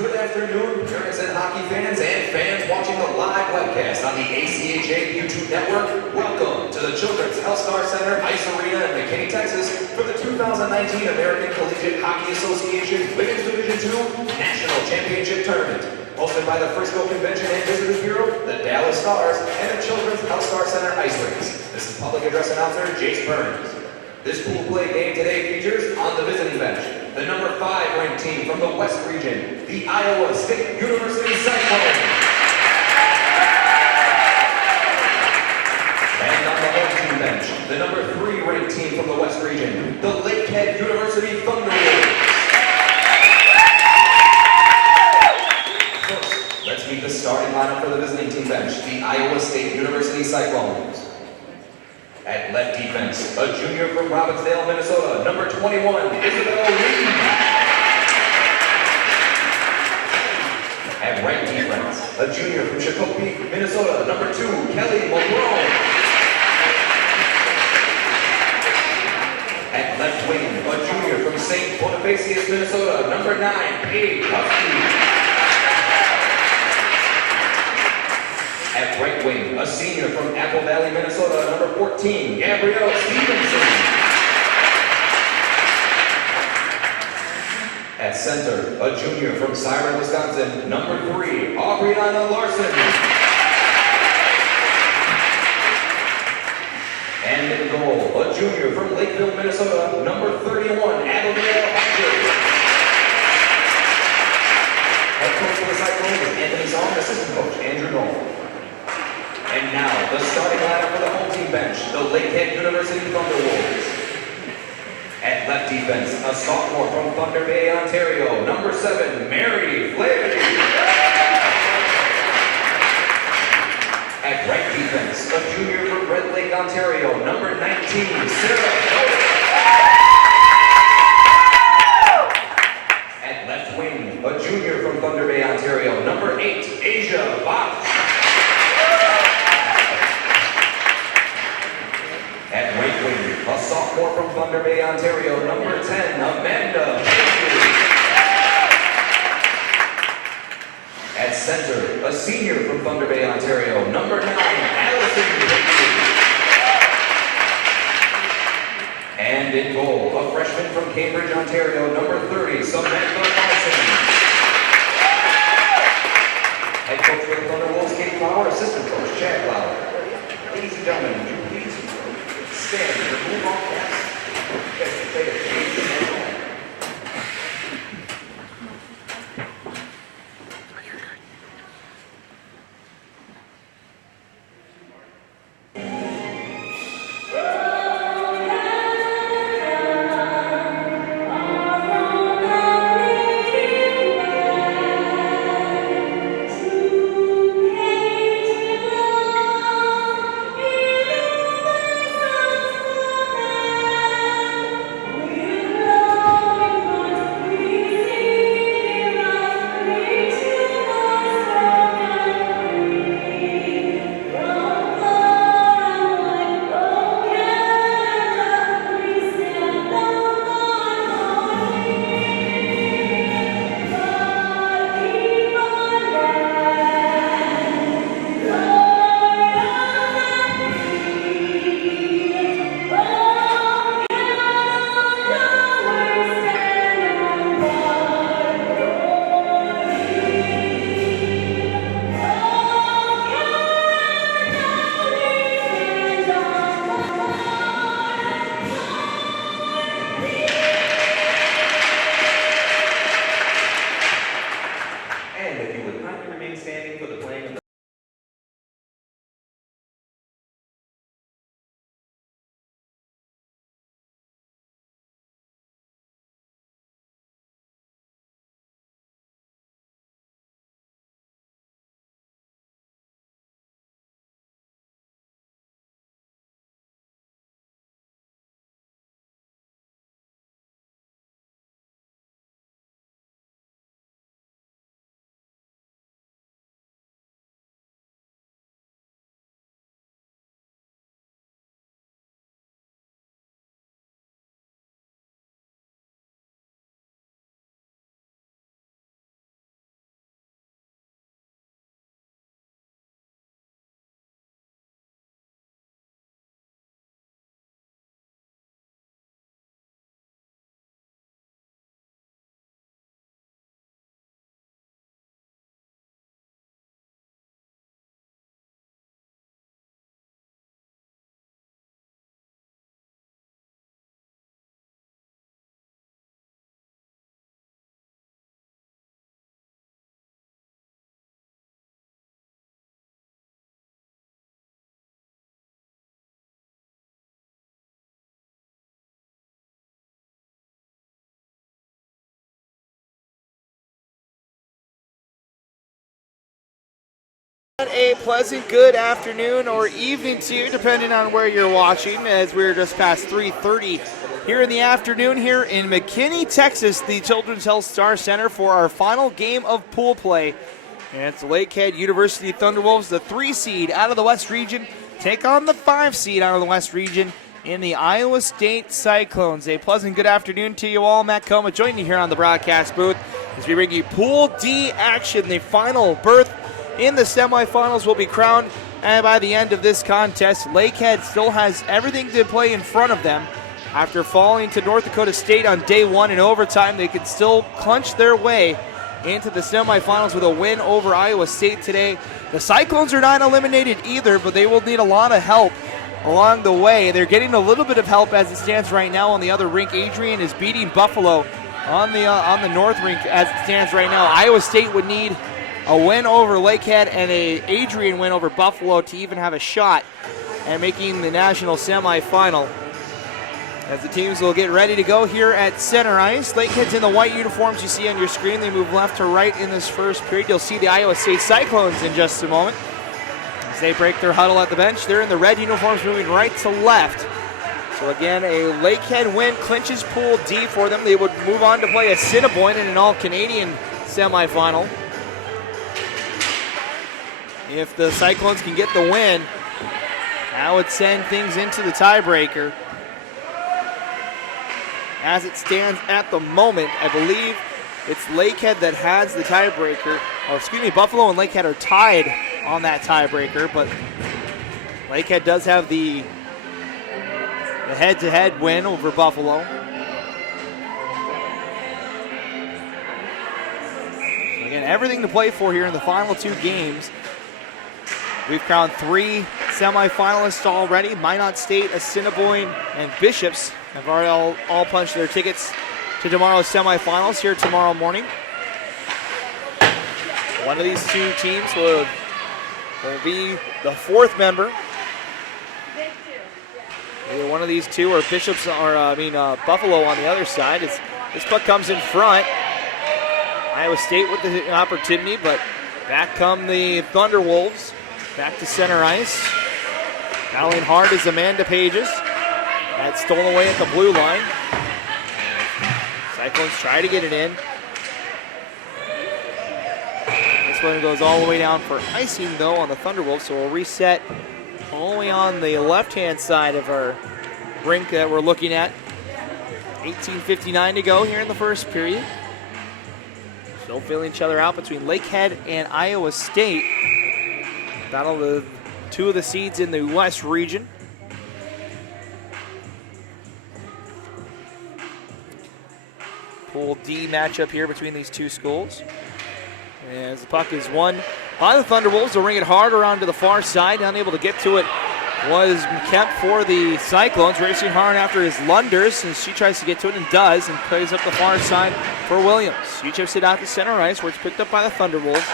Good afternoon, parents and hockey fans and fans watching the live webcast on the ACHA YouTube network. Welcome to the Children's Health Star Center Ice Arena in McKinney, Texas for the 2019 American Collegiate Hockey Association Women's Division II National Championship Tournament. Hosted by the Frisco Convention and Visitors Bureau, the Dallas Stars, and the Children's Health Star Center Ice Rinks. This is Public Address Announcer Jace Burns. This pool play game today features on the visiting bench the number 5 ranked team from the West region, the Iowa State University Cyclones. And on the home team bench, the number 3 ranked team from the West region, the Lakehead University Thunderwolves. First, let's meet the starting lineup for the visiting team bench, the Iowa State University Cyclones. At left defense, a junior from Robbinsdale, Minnesota, number 21, Isabel Reed. At right defense, a junior from Shakopee, Minnesota, number 2, Kelly Mulgrew. At left wing, a junior from St. Bonifacius, Minnesota, number 9, Paige Husky. At right wing, a senior from Apple Valley, Minnesota, number 14, Gabrielle Stevenson. At center, a junior from Siren, Wisconsin, number 3, Aubriana Larson. And in goal, a junior from Lakeville, Minnesota, number 31, Abigail Hatcher. Head coach for the Cyclones is Anthony Song, assistant coach Andrew Knoll. And now, the starting lineup for the home team bench, the Lakehead University Thunderwolves. At left defense, a sophomore from Thunder Bay, Ontario, number 7, Mary Flaherty. At right defense, a junior from Red Lake, Ontario, number 19, Sarah Coates. At left wing, a junior from Thunder Bay, Ontario, number 8, Asia Bach. At right wing, a sophomore from Thunder Bay, Ontario, number 10, Amanda. At center, a senior from Thunder Bay, Ontario, number 9, Allison. And in goal, a freshman from Cambridge, Ontario, number 30, Samantha Larson. Head coach for the Thunderwolves, Kate Flower, assistant coach, Chad Flower. Ladies and gentlemen, would you please stand and remove all caps? A pleasant good afternoon or evening to you, depending on where you're watching, as we're just past 3:30 here in the afternoon here in McKinney, Texas, the Children's Health Star Center for our final game of pool play. And it's Lakehead University Thunderwolves, the 3 seed out of the West Region, take on the 5 seed out of the West Region in the Iowa State Cyclones. A pleasant good afternoon to you all. Matt Coma joining you here on the broadcast booth as we bring you Pool D action. The final berth in the semifinals will be crowned by the end of this contest. Lakehead still has everything to play in front of them. After falling to North Dakota State on day 1 in overtime, they can still clinch their way into the semifinals with a win over Iowa State today. The Cyclones are not eliminated either, but they will need a lot of help along the way. They're getting a little bit of help as it stands right now on the other rink. Adrian is beating Buffalo on the north rink as it stands right now. Iowa State would need a win over Lakehead and a Adrian win over Buffalo to even have a shot at making the national semifinal. As the teams will get ready to go here at center ice. Lakehead's in the white uniforms you see on your screen. They move left to right in this first period. You'll see the Iowa State Cyclones in just a moment as they break their huddle at the bench. They're in the red uniforms moving right to left. So again, a Lakehead win clinches Pool D for them. They would move on to play Assiniboine in an all-Canadian semifinal. If the Cyclones can get the win, that would send things into the tiebreaker. As it stands at the moment, I believe it's Lakehead that has the tiebreaker. Or excuse me, Buffalo and Lakehead are tied on that tiebreaker, but Lakehead does have the head-to-head win over Buffalo. Again, everything to play for here in the final 2 games. We've crowned 3 semifinalists already. Minot State, Assiniboine, and Bishops have already all punched their tickets to tomorrow's semifinals here tomorrow morning. One of these 2 teams will be the 4th member. Either one of these 2 or Bishops, or Buffalo on the other side. This puck comes in front. Iowa State with the opportunity, but back come the Thunderwolves. Back to center ice. Battling hard is Amanda Pages. That's stolen away at the blue line. Cyclones try to get it in. This one goes all the way down for icing, though, on the Thunderwolves, so we'll reset all the way on the left-hand side of our rink that we're looking at. 18:59 to go here in the first period. Still feeling each other out between Lakehead and Iowa State. Battle of 2 of the seeds in the West region. Pool D matchup here between these 2 schools. As the puck is won by the Thunderwolves, they'll ring it hard around to the far side. Unable to get to it was kept for the Cyclones, racing hard after his Lunders, and she tries to get to it and does, and plays up the far side for Williams. She chips it out to center ice, where it's picked up by the Thunderwolves.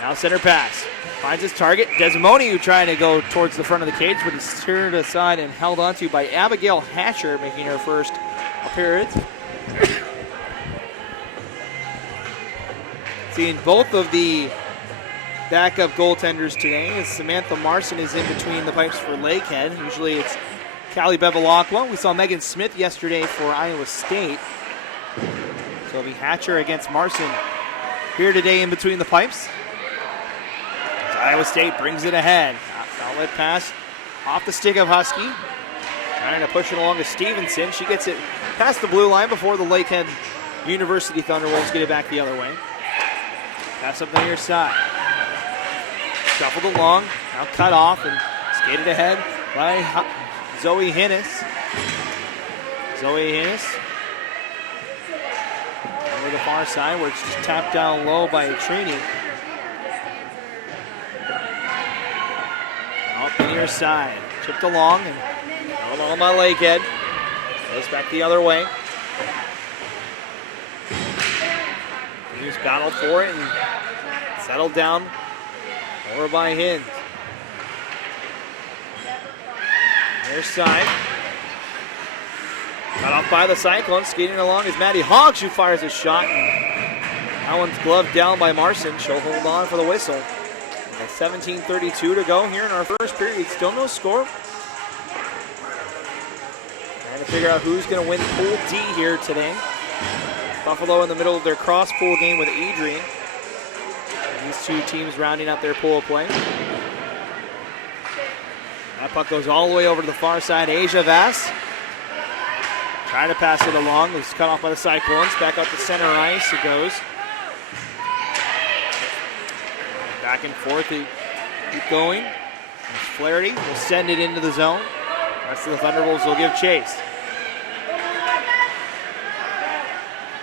Now center pass. Finds his target. Desimoni, who trying to go towards the front of the cage, but he's turned aside and held onto by Abigail Hatcher, making her first appearance. Seeing both of the backup goaltenders today, as Samantha Marson is in between the pipes for Lakehead. Usually it's Callie Bevilacqua. We saw Megan Smith yesterday for Iowa State. So it'll be Hatcher against Marson here today in between the pipes. Iowa State brings it ahead. Outlet pass off the stick of Husky. Trying to push it along to Stevenson. She gets it past the blue line before the Lakehead University Thunderwolves get it back the other way. Pass up the near side. Shuffled along. Now cut off and skated ahead by Zoe Hinnis. Zoe Hinnis over the far side where it's just tapped down low by Trini. Off the near side. Chipped along and held on by Lakehead. Goes back the other way. He's battled for it and settled down over by Hins. Near side. Cut off by the Cyclones. Skating along is Maddie Hoggs, who fires a shot. That one's gloved down by Marson. She'll hold on for the whistle. With 17:32 to go here in our first period. Still no score. Trying to figure out who's going to win Pool D here today. Buffalo in the middle of their cross-pool game with Adrian. These two teams rounding out their pool play. That puck goes all the way over to the far side. ACHA Vass trying to pass it along. It's cut off by the Cyclones. Back up to center ice it goes. Back and forth they keep going. Flaherty will send it into the zone. The rest of the Thunderbolts will give chase.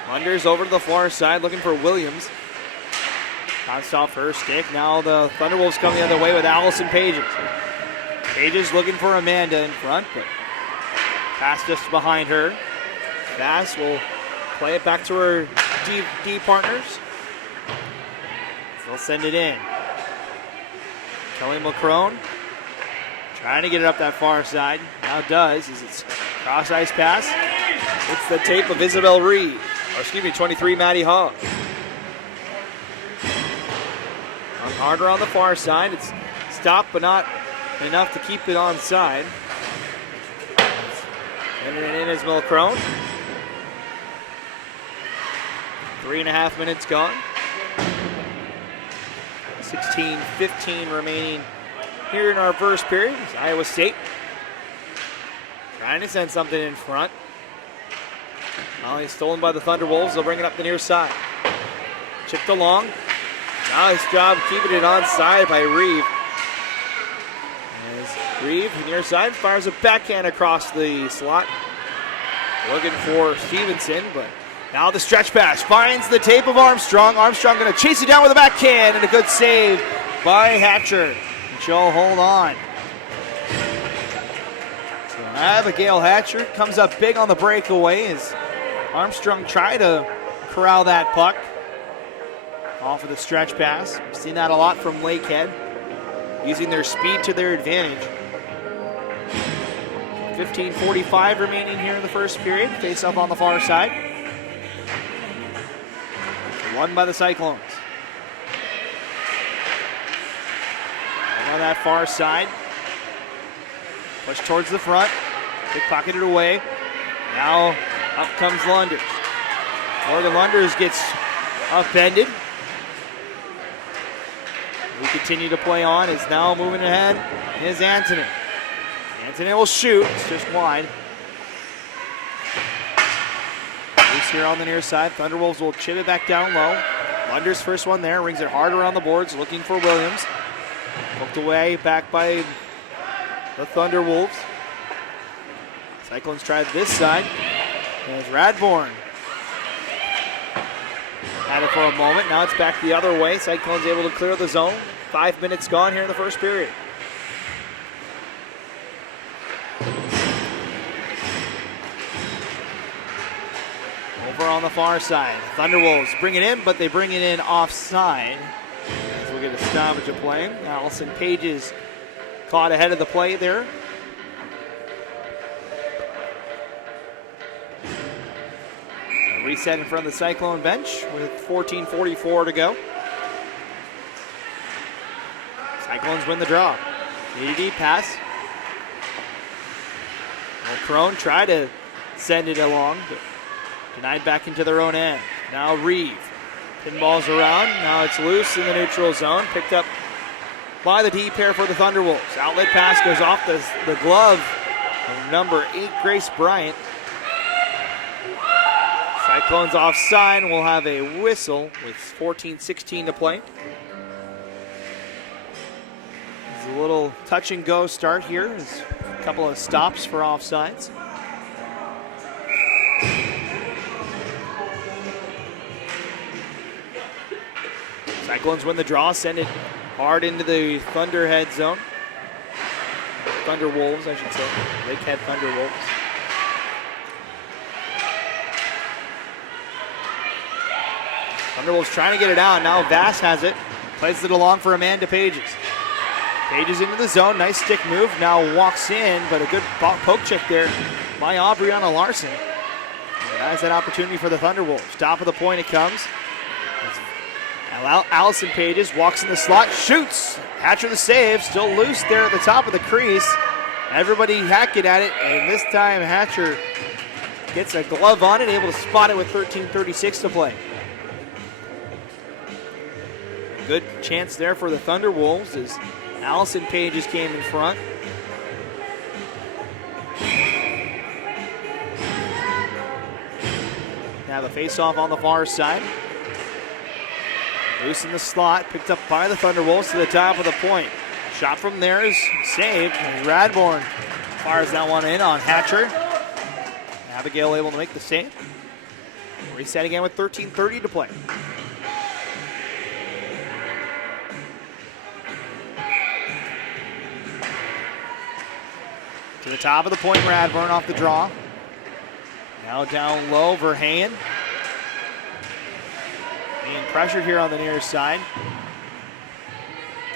Lunders over to the far side looking for Williams. Bounced off her stick. Now the Thunderbolts come the other way with Allison Pages. Pages looking for Amanda in front, but pass just behind her. Vass will play it back to her D partners. They'll send it in. Kelly McCrone trying to get it up that far side. Now does as it's cross ice pass. It's the tape of Isabel Reed. Or excuse me, 23 Maddie Hogg. Harder on the far side. It's stopped, but not enough to keep it onside. And in is McCrone. 3.5 minutes gone. 16:15 remaining here in our first period. It's Iowa State trying to send something in front. He's stolen by the Thunderwolves. They'll bring it up the near side. Chipped along. Nice job keeping it onside by Reeve. As Reeve, near side, fires a backhand across the slot. Looking for Stevenson, but now the stretch pass finds the tape of Armstrong. Armstrong going to chase it down with a backhand, and a good save by Hatcher. And she'll hold on. So Abigail Hatcher comes up big on the breakaway as Armstrong tried to corral that puck off of the stretch pass. We've seen that a lot from Lakehead, using their speed to their advantage. 15:45 remaining here in the first period. Face up on the far side. Won by the Cyclones. On that far side. Push towards the front. Pickpocketed away. Now up comes Lunders. Morgan Lunders gets upended. We continue to play on. Is now moving ahead is Anthony. Anthony will shoot. It's just wide. Loose here on the near side. Thunderwolves will chip it back down low. Lunders first one there. Rings it hard around the boards. Looking for Williams. Poked away back by the Thunderwolves. Cyclones tried this side. There's Radbourne. Had it for a moment. Now it's back the other way. Cyclones able to clear the zone. 5 minutes gone here in the first period. Over on the far side. Thunderwolves bring it in, but they bring it in offside. As we'll get a stoppage of play. Allison Pages caught ahead of the play there. Reset in front of the Cyclone bench with 14:44 to go. Cyclones win the draw. AD pass. Crone tried to send it along, but denied back into their own end. Now Reeve. Pinballs around. Now it's loose in the neutral zone. Picked up by the D pair for the Thunderwolves. Outlet pass goes off the glove of number 8, Grace Bryant. Cyclones offside. We'll have a whistle with 14:16 to play. It's a little touch and go start here. There's a couple of stops for offsides. Cyclones win the draw, send it hard into the Thunderhead zone. Thunderwolves, I should say. Lakehead Thunderwolves. Thunderwolves trying to get it out. Now Vass has it. Plays it along for Amanda Pages. Pages into the zone. Nice stick move. Now walks in, but a good poke check there by Aubriana Larson. Has that opportunity for the Thunderwolves. Top of the point it comes. It's Allison Pages walks in the slot, shoots. Hatcher the save, still loose there at the top of the crease. Everybody hacking at it, and this time Hatcher gets a glove on it, able to spot it with 13:36 to play. Good chance there for the Thunderwolves as Allison Pages came in front. Now the face-off on the far side. Loose in the slot, picked up by the Thunderwolves to the top of the point. Shot from there is saved. Radbourne fires that one in on Hatcher. Abigail able to make the save. Reset again with 13:30 to play. To the top of the point, Radbourne off the draw. Now down low, Verheyen. Being pressured here on the near side.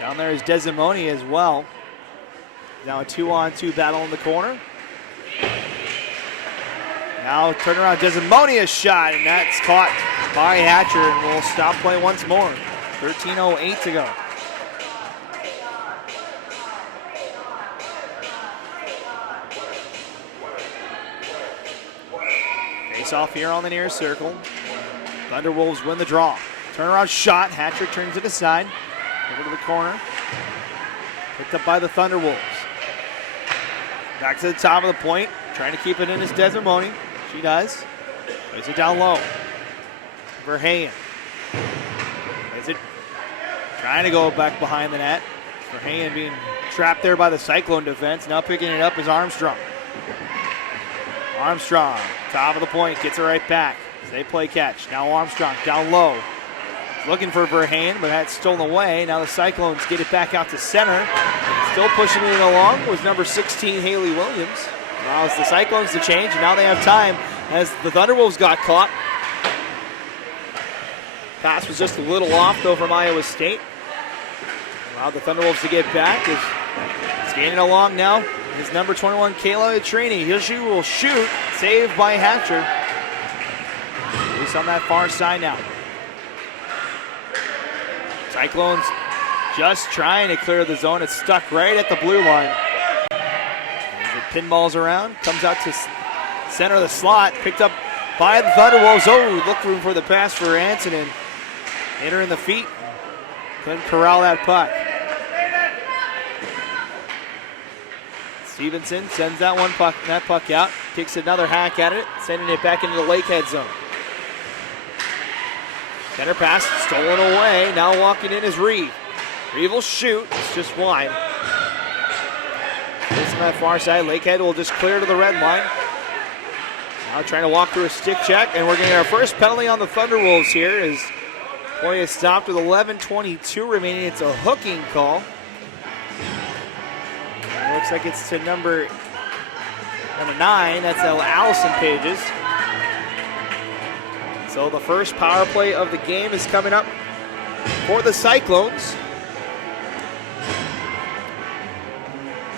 Down there is Desimoni as well. Now a 2-on-2 battle in the corner. Now turn around, Desimoni a shot, and that's caught by Hatcher, and we'll stop play once more. 13:08 to go. Face off here on the near circle. Thunderwolves win the draw. Turnaround shot. Hatcher turns it aside. Over to the corner. Picked up by the Thunderwolves. Back to the top of the point. Trying to keep it in is Desimoni. She does. Plays it down low. Verheyen. Is it trying to go back behind the net. Verheyen being trapped there by the Cyclone defense. Now picking it up is Armstrong. Armstrong, top of the point, gets it right back. They play catch. Now Armstrong down low. Looking for Verheyen, but that's stolen away. Now the Cyclones get it back out to center. Still pushing it along was number 16, Haley Williams. Now it's the Cyclones to change, and now they have time as the Thunderwolves got caught. Pass was just a little off, though, from Iowa State. Allow the Thunderwolves to get back. Is skating along now is number 21, Kayla Trini. She will shoot. Saved by Hatcher. Loose on that far side now. Cyclones just trying to clear the zone. It's stuck right at the blue line. As it pinballs around, comes out to center of the slot. Picked up by the Thunderwolves. Oh, look room for the pass for Antonin. Hit her in the feet. Couldn't corral that puck. Stevenson sends that puck out. Takes another hack at it, sending it back into the Lakehead zone. Center pass stolen away. Now walking in is Reeve. Reeve will shoot. It's just wide. This on that far side. Lakehead will just clear to the red line. Now trying to walk through a stick check, and we're getting our first penalty on the Thunderwolves here as play is stopped with 11:22 remaining. It's a hooking call. It looks like it's to number 9. That's Allison Pages. So the first power play of the game is coming up for the Cyclones.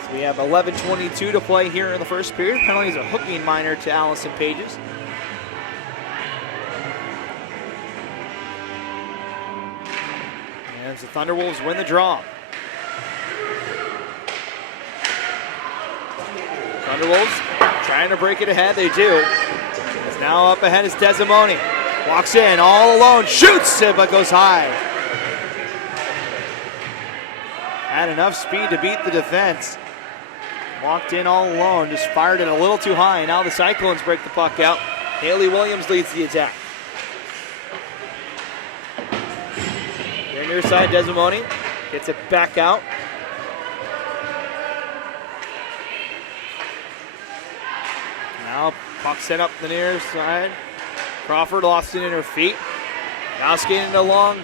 So we have 11:22 to play here in the first period. Penalty is a hooking minor to Allison Pages. And the Thunderwolves win the draw. Thunderwolves trying to break it ahead. They do. It's now up ahead is Desimoni. Walks in all alone, shoots it, but goes high. Had enough speed to beat the defense. Walked in all alone, just fired it a little too high. Now the Cyclones break the puck out. Haley Williams leads the attack. Their near side, Desimoni gets it back out. Now puck set up the near side. Crawford lost it in her feet. Now skating along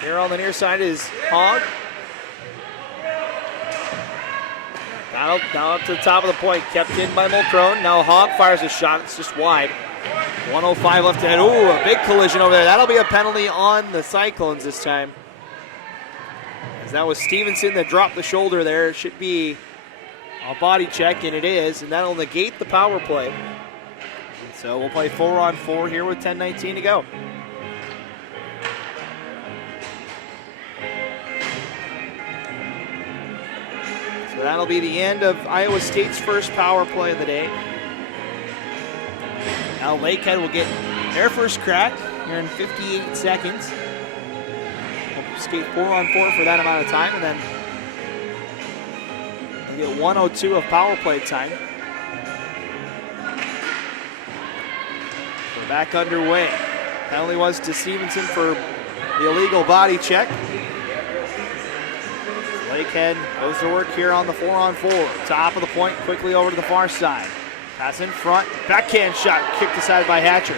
here on the near side is Hogg. Down up to the top of the point, kept in by Mulcrone. Now Hogg fires a shot, it's just wide. 1:05 left ahead. Ooh, a big collision over there. That'll be a penalty on the Cyclones this time. As that was Stevenson that dropped the shoulder there. It should be a body check, and it is, and that'll negate the power play. So we'll play 4-on-4 here with 10:19 to go. that'll be the end of Iowa State's first power play of the day. Now Lakehead will get their first crack here in 58 seconds. They'll skate 4-on-4 for that amount of time, and then they'll get 1:02 of power play time. We're back underway. Penalty was to Stevenson for the illegal body check. Lakehead goes to work here on the 4-on-4. Top of the point, quickly over to the far side. Pass in front, backhand shot, kicked aside by Hatcher.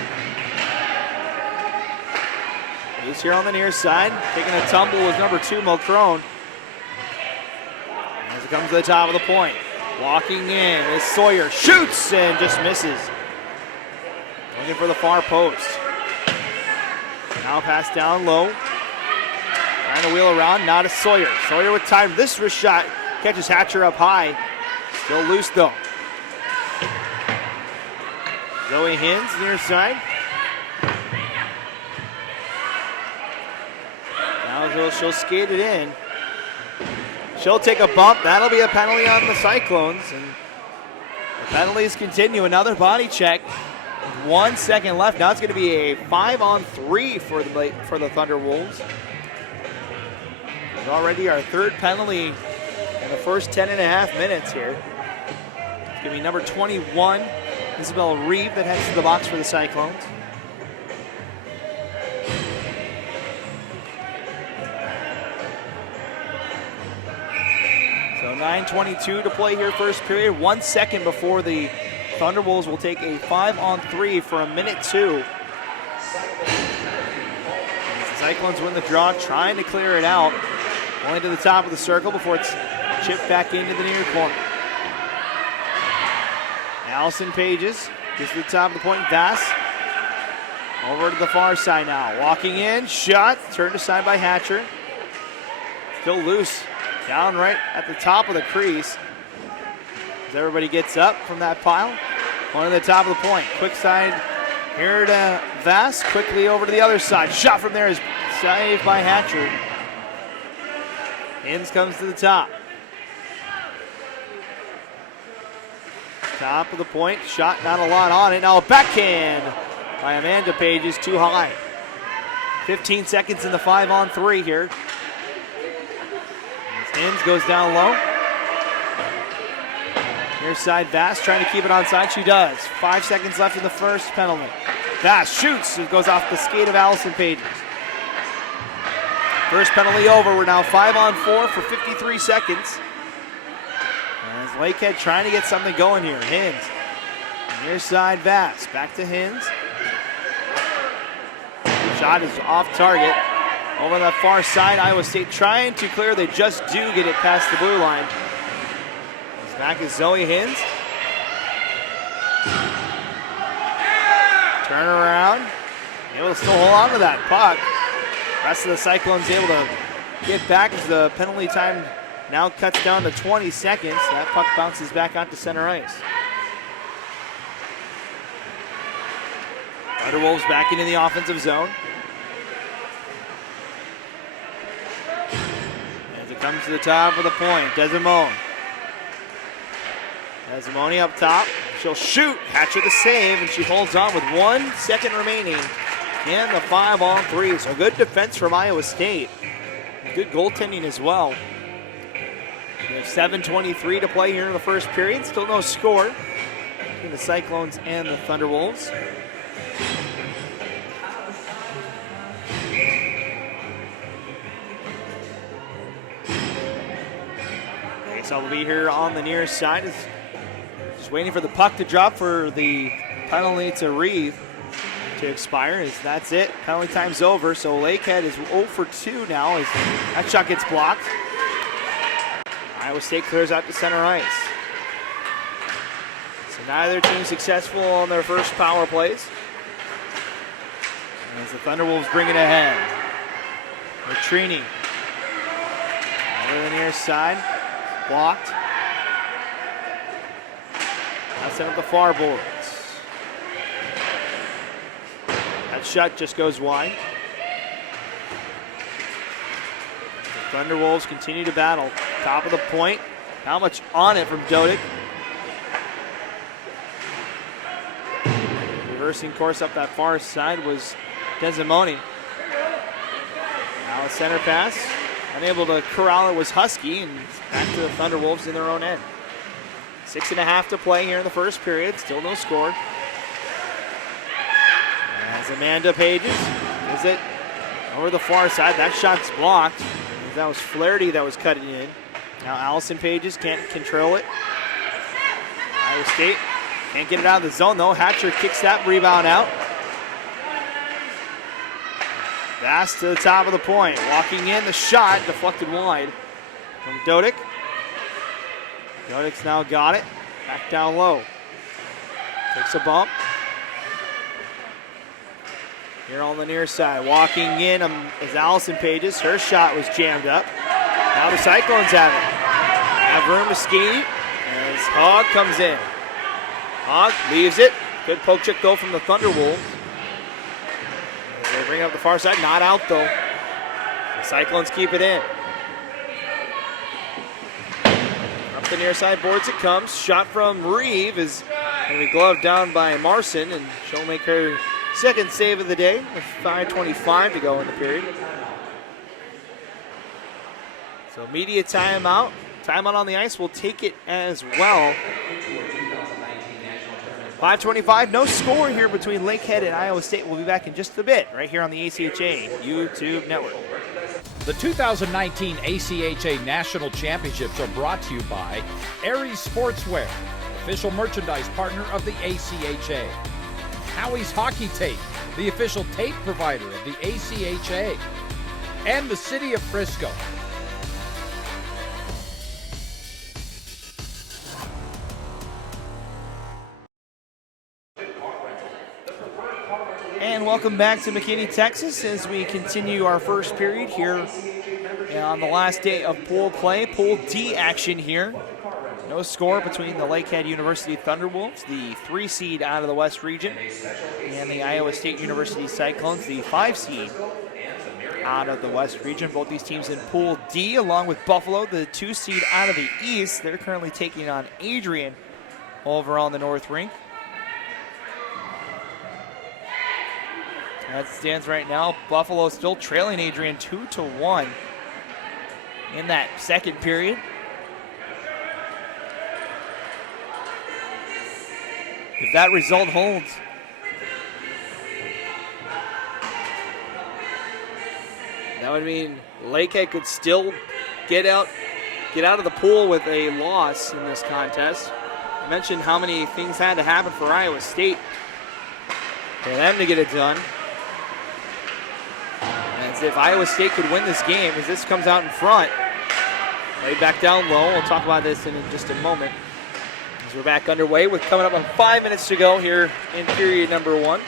He's here on the near side, taking a tumble with number 2, Mulcrone. As it comes to the top of the point, walking in is Sawyer, shoots and just misses. Looking for the far post. Now pass down low. Trying to wheel around, now to Sawyer. Sawyer with time. This wrist shot catches Hatcher up high. Still loose though. Zoe Hins near side. Now she'll skate it in. She'll take a bump. That'll be a penalty on the Cyclones. And the penalties continue. Another body check. 1 second left. Now it's going to be a 5-on-3 for the Thunderwolves. It's already our third penalty in the first 10.5 minutes here. It's going to be number 21, Isabel Reeve, that heads to the box for the Cyclones. So 9:22 to play here, first period. 1 second before the Thunderwolves will take a 5-on-3 for a minute 2. As the Cyclones win the draw, trying to clear it out. Going to the top of the circle before it's chipped back into the near corner. Allison Pages just to the top of the point. Vass over to the far side now. Walking in, shot, turned aside by Hatcher. Still loose, down right at the top of the crease. As everybody gets up from that pile. Going to the top of the point. Quick side here to Vass. Quickly over to the other side. Shot from there is saved by Hatcher. Hins comes to the top. Top of the point. Shot, not a lot on it. Now a backhand by Amanda Pages, too high. 15 seconds in the 5-on-3 here. As Hins goes down low. Near side, Vass trying to keep it onside. She does. 5 seconds left in the first penalty. Vass shoots. It goes off the skate of Allison Pages. First penalty over. We're now 5-on-4 for 53 seconds. As Lakehead trying to get something going here. Hins. Near side, Vass. Back to Hins. Shot is off target. Over the far side, Iowa State trying to clear. They just do get it past the blue line. Back is Zoe Hins. Turn around. Able to still hold on to that puck. Rest of the Cyclones able to get back as the penalty time now cuts down to 20 seconds. That puck bounces back onto center ice. Thunderwolves back into the offensive zone. As it comes to the top of the point, Desimone. Desimone up top. She'll shoot. Hatcher the save, and she holds on with 1 second remaining in the 5-on-3. So good defense from Iowa State. Good goaltending as well. We have 7:23 to play here in the first period. Still no score between the Cyclones and the Thunderwolves. So we'll be here on the near side. Just waiting for the puck to drop for the penalty to Reeve to expire. That's it. Penalty time's over. So Lakehead is 0 for 2 now as that shot gets blocked. Iowa State clears out to center ice. So neither team successful on their first power plays. As the Thunderwolves bring it ahead. Retrini over the near side. Blocked. Now sent up the far boards. That shot just goes wide. The Thunderwolves continue to battle. Top of the point. How much on it from Dodick. Reversing course up that far side was Desimone. Now a center pass. Unable to corral it was Husky, and back to the Thunderwolves in their own end. 6.5 to play here in the first period. Still no score. As Amanda Pages is it over the far side. That shot's blocked. That was Flaherty that was cutting in. Now Allison Pages can't control it. Iowa State can't get it out of the zone though. Hatcher kicks that rebound out. Pass to the top of the point. Walking in, the shot deflected wide from Dodick. Dodick's now got it. Back down low. Takes a bump. Here on the near side. Walking in is Allison Pages. Her shot was jammed up. Now the Cyclones have room to skate as Hogg comes in. Hogg leaves it. Good poke check though from the Thunderwolves. They bring it up the far side. Not out though. The Cyclones keep it in. Up the near side boards it comes. Shot from Reeve is going to be gloved down by Marson, and she'll make her second save of the day with 5:25 to go in the period. So immediate timeout. Timeout on the ice will take it as well. 5:25, no score here between Lakehead and Iowa State. We'll be back in just a bit right here on the ACHA YouTube network. The 2019 ACHA National Championships are brought to you by Aries Sportswear, official merchandise partner of the ACHA. Howie's Hockey Tape, the official tape provider of the ACHA. And the City of Frisco. And welcome back to McKinney, Texas, as we continue our first period here on the last day of pool play. Pool D action here. No score between the Lakehead University Thunderwolves, the 3 seed out of the West region, and the Iowa State University Cyclones, the 5 seed out of the West region. Both these teams in Pool D, along with Buffalo, the 2 seed out of the East. They're currently taking on Adrian over on the North Rink. As it stands right now, Buffalo still trailing Adrian 2-1 in that second period. If that result holds, that would mean Lakehead could still get out of the pool with a loss in this contest. I mentioned how many things had to happen for Iowa State for them to get it done. As if Iowa State could win this game, as this comes out in front, played back down low. We'll talk about this in just a moment. As we're back underway with coming up on 5 minutes to go here in period number 1.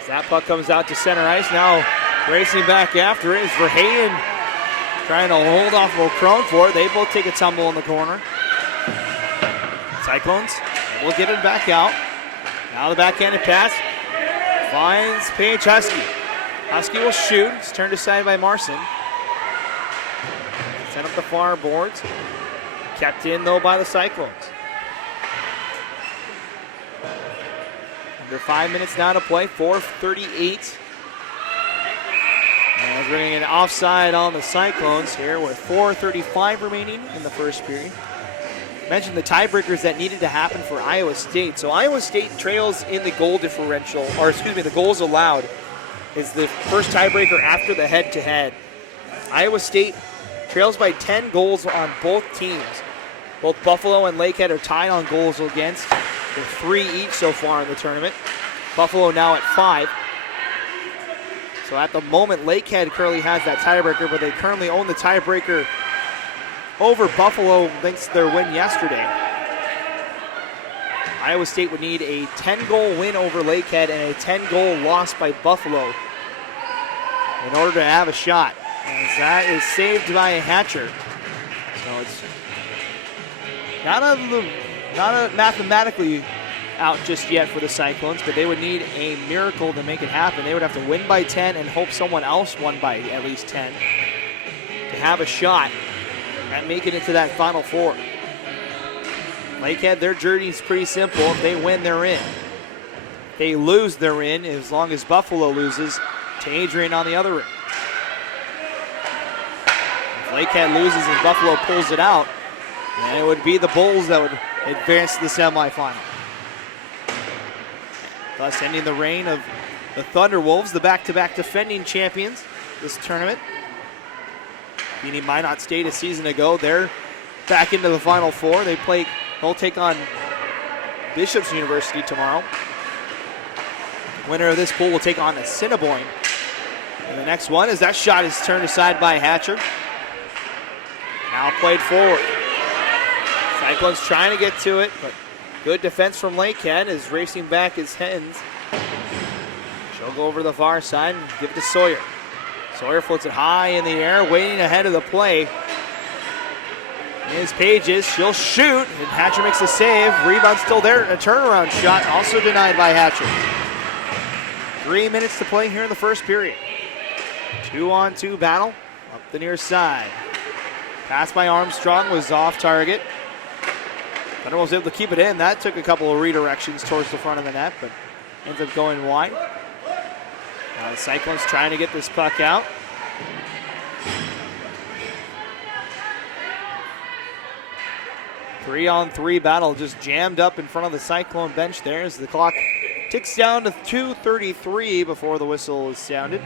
As that puck comes out to center ice, now racing back after it is Verheyen trying to hold off O'Crone for it. They both take a tumble in the corner. Cyclones will get it back out. Now the backhanded pass finds Paige Husky. Husky will shoot. It's turned aside by Marson. Sent up the far boards. Kept in though by the Cyclones. Under 5 minutes now to play, 4:38. As we're getting an offside on the Cyclones here with 4:35 remaining in the first period. Mentioned the tiebreakers that needed to happen for Iowa State. So Iowa State trails in the goal differential, or excuse me, the goals allowed is the first tiebreaker after the head-to-head. Iowa State trails by 10 goals on both teams. Both Buffalo and Lakehead are tied on goals against. They're 3 each so far in the tournament. Buffalo now at 5. So at the moment, Lakehead currently has that tiebreaker, but they currently own the tiebreaker over Buffalo thanks to their win yesterday. Iowa State would need a 10-goal win over Lakehead and a 10-goal loss by Buffalo in order to have a shot. As that is saved by a Hatcher. So it's not mathematically out just yet for the Cyclones, but they would need a miracle to make it happen. They would have to win by 10 and hope someone else won by at least 10 to have a shot at making it to that Final Four. Lakehead, their journey is pretty simple. If they win, they're in. If they lose, they're in, as long as Buffalo loses to Adrian on the other ring. If Lakehead loses and Buffalo pulls it out, then it would be the Bulls that would advance to the semifinal. Thus ending the reign of the Thunderwolves, the back-to-back defending champions this tournament. Beating Minot State a season ago. They're back into the Final Four. They'll take on Bishop's University tomorrow. Winner of this pool will take on Assiniboine. And the next one, as that shot is turned aside by Hatcher. Now played forward. Cyclones trying to get to it, but good defense from Lakehead is racing back his hens. She'll go over to the far side and give it to Sawyer. Sawyer floats it high in the air, waiting ahead of the play. Is Pages, she'll shoot, and Hatcher makes the save. Rebound still there, a turnaround shot, also denied by Hatcher. 3 minutes to play here in the first period. 2-on-2 battle, up the near side. Pass by Armstrong was off target. Thunder was able to keep it in. That took a couple of redirections towards the front of the net, but ends up going wide. Now the Cyclones trying to get this puck out. Three-on-three battle just jammed up in front of the Cyclone bench there as the clock ticks down to 2:33 before the whistle is sounded.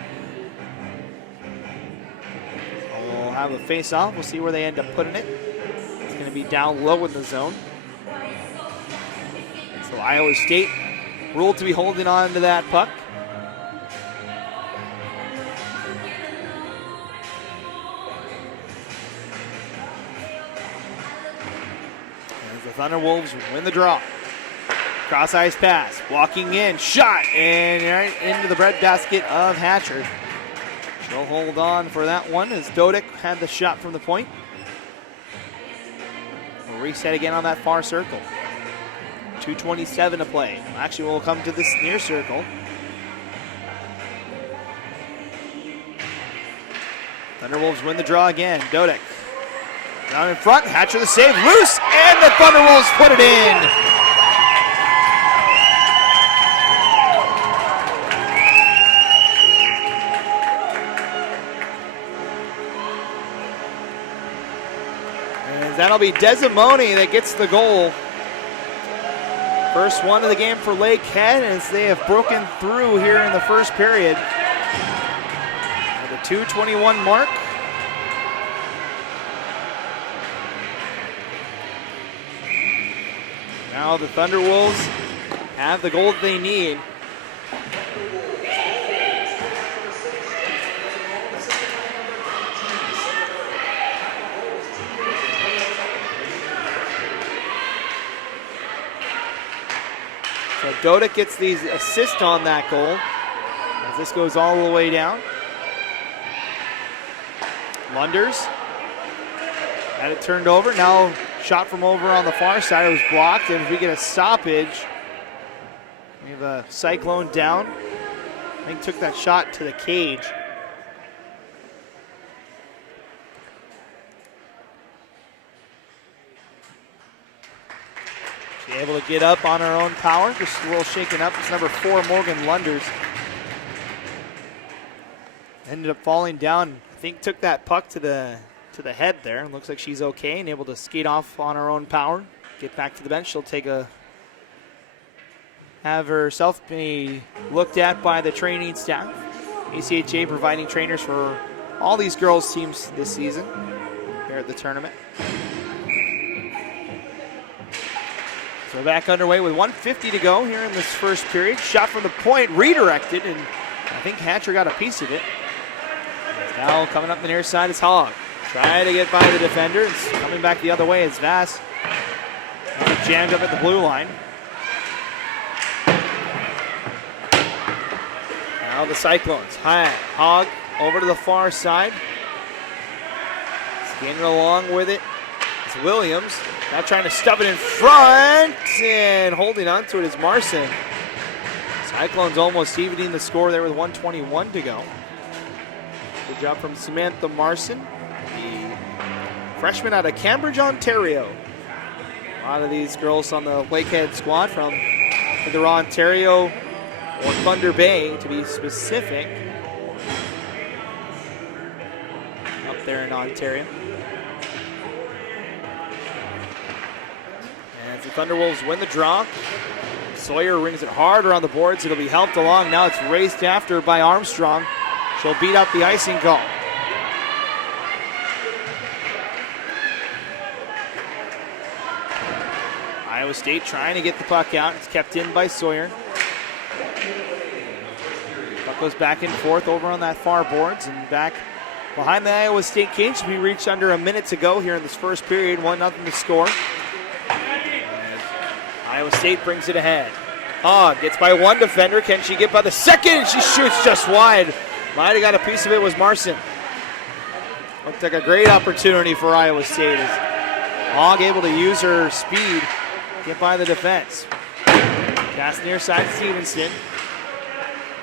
We'll have a face-off. We'll see where they end up putting it. It's going to be down low in the zone. So Iowa State ruled to be holding on to that puck. Thunderwolves win the draw. Cross-ice pass, walking in, shot, and right into the breadbasket of Hatcher. She'll hold on for that one as Dodick had the shot from the point. We'll reset again on that far circle. 2:27 to play. Actually, we'll come to this near circle. Thunderwolves win the draw again. Dodick down in front, Hatcher the save, loose, and the Thunderwolves put it in. And that'll be Desimone that gets the goal. First one of the game for Lakehead as they have broken through here in the first period. At the 2:21 mark. Now the Thunderwolves have the goal that they need. So Dodick gets the assist on that goal as this goes all the way down. Lunders had it turned over. Now shot from over on the far side. It was blocked, and if we get a stoppage, we have a Cyclone down. I think took that shot to the cage. She's able to get up on her own power, just a little shaken up. It's number 4, Morgan Lunders. Ended up falling down. I think took that puck to the head there. Looks like she's okay and able to skate off on her own power. Get back to the bench. She'll have herself be looked at by the training staff. ACHA providing trainers for all these girls teams this season here at the tournament. So back underway with 1:50 to go here in this first period. Shot from the point, redirected, and I think Hatcher got a piece of it. Now coming up the near side is Hogg. Trying to get by the defenders. Coming back the other way is Vass. Jammed up at the blue line. Now the Cyclones. Hogg over to the far side. Skating along with it. It's Williams. Now trying to stuff it in front. And holding on to it is Marson. Cyclones almost evening the score there with 1:21 to go. Good job from Samantha Marson, the freshman out of Cambridge, Ontario. A lot of these girls on the Lakehead squad from either Ontario or Thunder Bay, to be specific, up there in Ontario. And as the Thunderwolves win the draw, Sawyer rings it hard around the boards. It'll be helped along. Now it's raced after by Armstrong. She'll beat up the icing call. Iowa State trying to get the puck out. It's kept in by Sawyer. Puck goes back and forth over on that far boards and back behind the Iowa State cage. We reached under a minute to go here in this first period. 1-0 to score. Iowa State brings it ahead. Hogg gets by one defender. Can she get by the second? She shoots just wide. Might have got a piece of it, was Marson. Looked like a great opportunity for Iowa State. As Hogg able to use her speed, get by the defense. Pass near side Stevenson.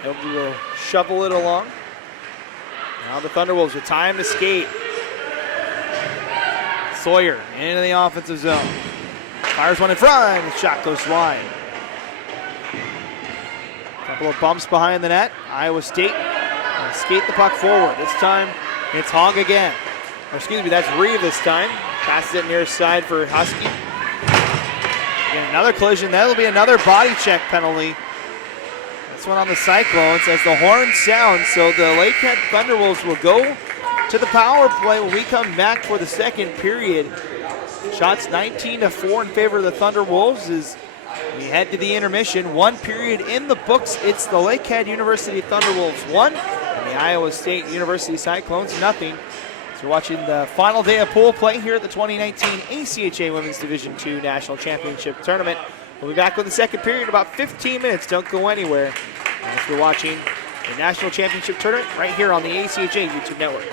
Able to shovel it along. Now the Thunderwolves with time to skate. Sawyer into the offensive zone. Fires one in front. The shot goes wide. Couple of bumps behind the net. Iowa State skate the puck forward. This time it's Hogg again. Or excuse me, that's Reeve this time. Passes it near side for Husky. Again, another collision. That'll be another body check penalty. This one on the Cyclones as the horn sounds. So the Lakehead Thunderwolves will go to the power play when we come back for the second period. Shots 19-4 in favor of the Thunderwolves as we head to the intermission. One period in the books. It's the Lakehead University Thunderwolves 1 and the Iowa State University Cyclones nothing. So we're watching the final day of pool play here at the 2019 ACHA Women's Division II National Championship Tournament. We'll be back with the second period in about 15 minutes. Don't go anywhere. As we're watching the National Championship Tournament right here on the ACHA YouTube network.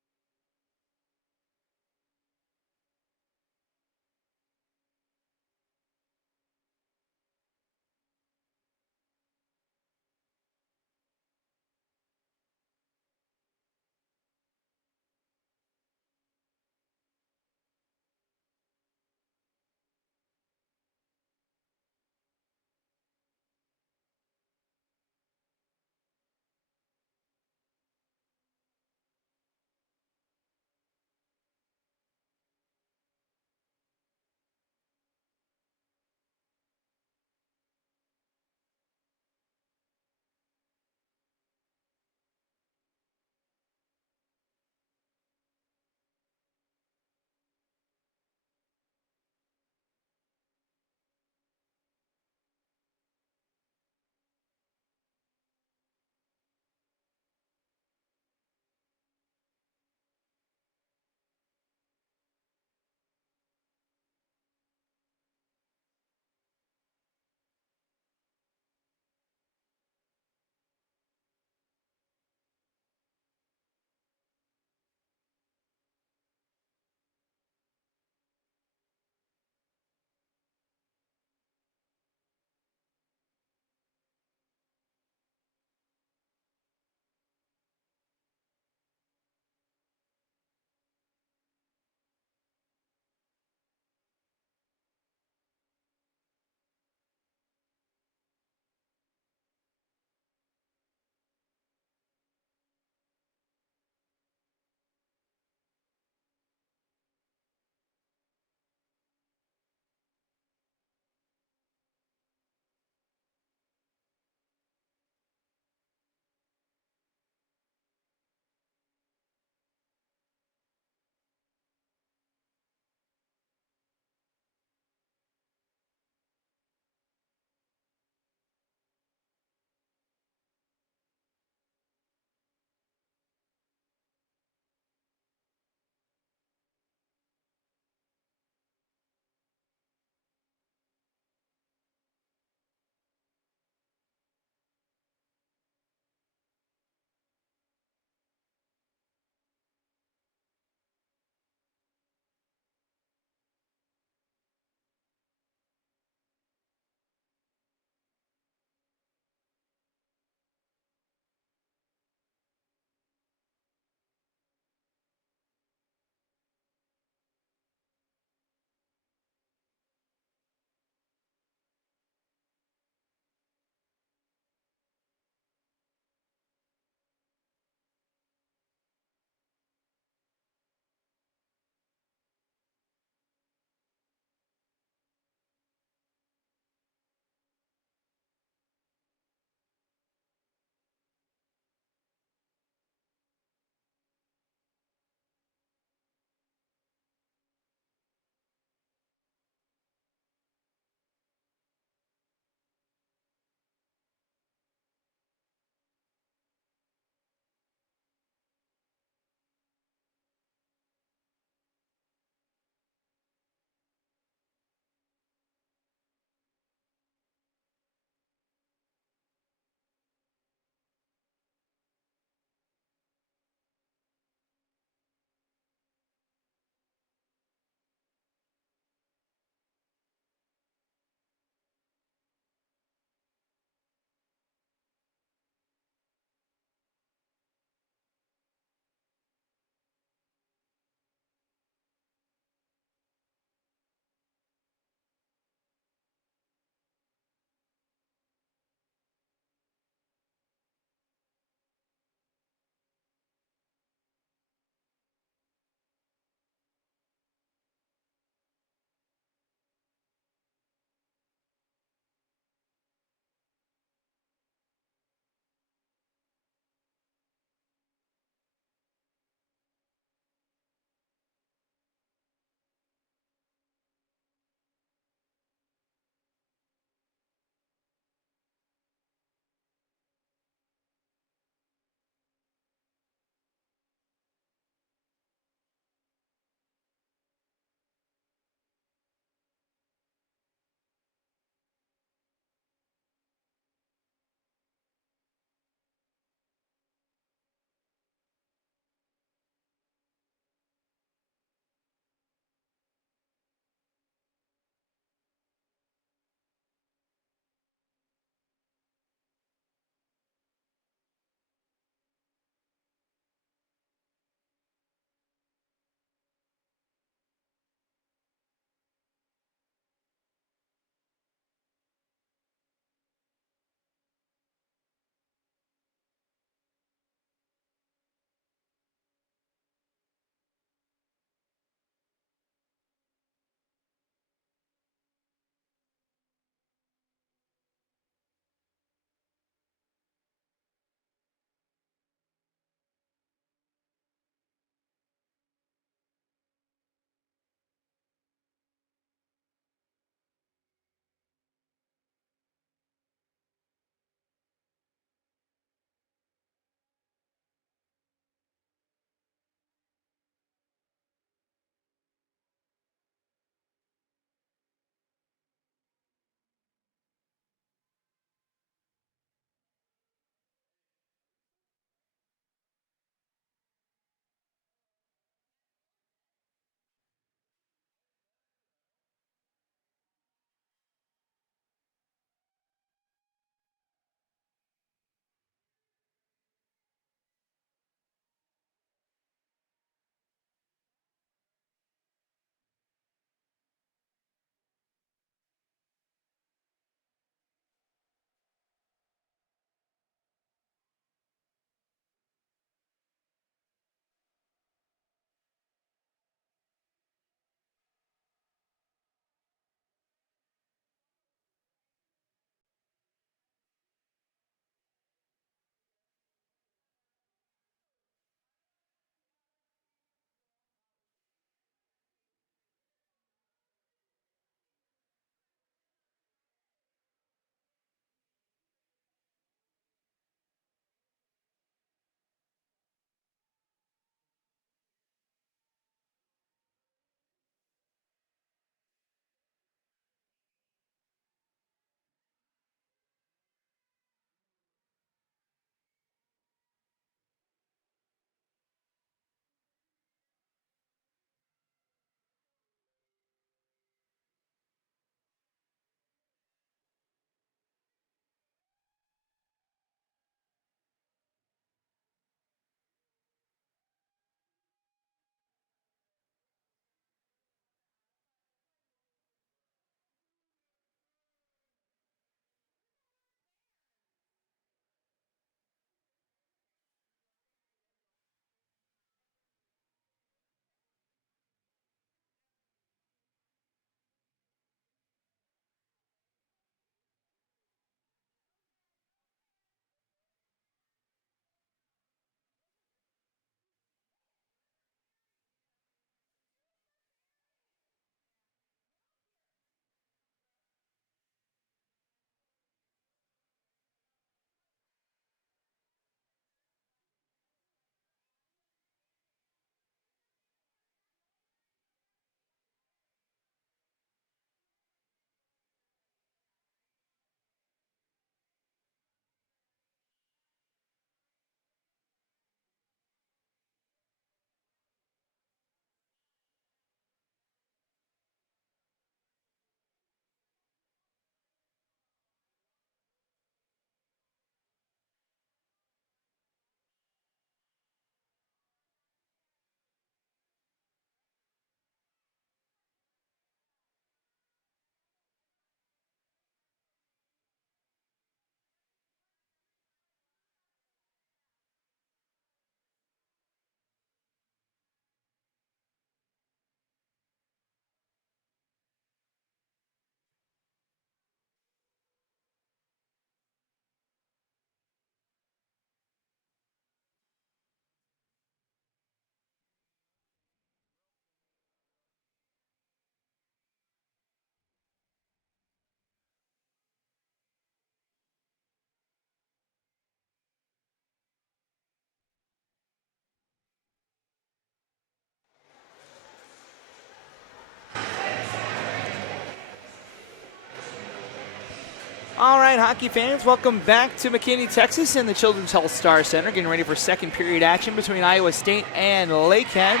All right, hockey fans, welcome back to McKinney, Texas in the Children's Health Star Center. Getting ready for second period action between Iowa State and Lakehead.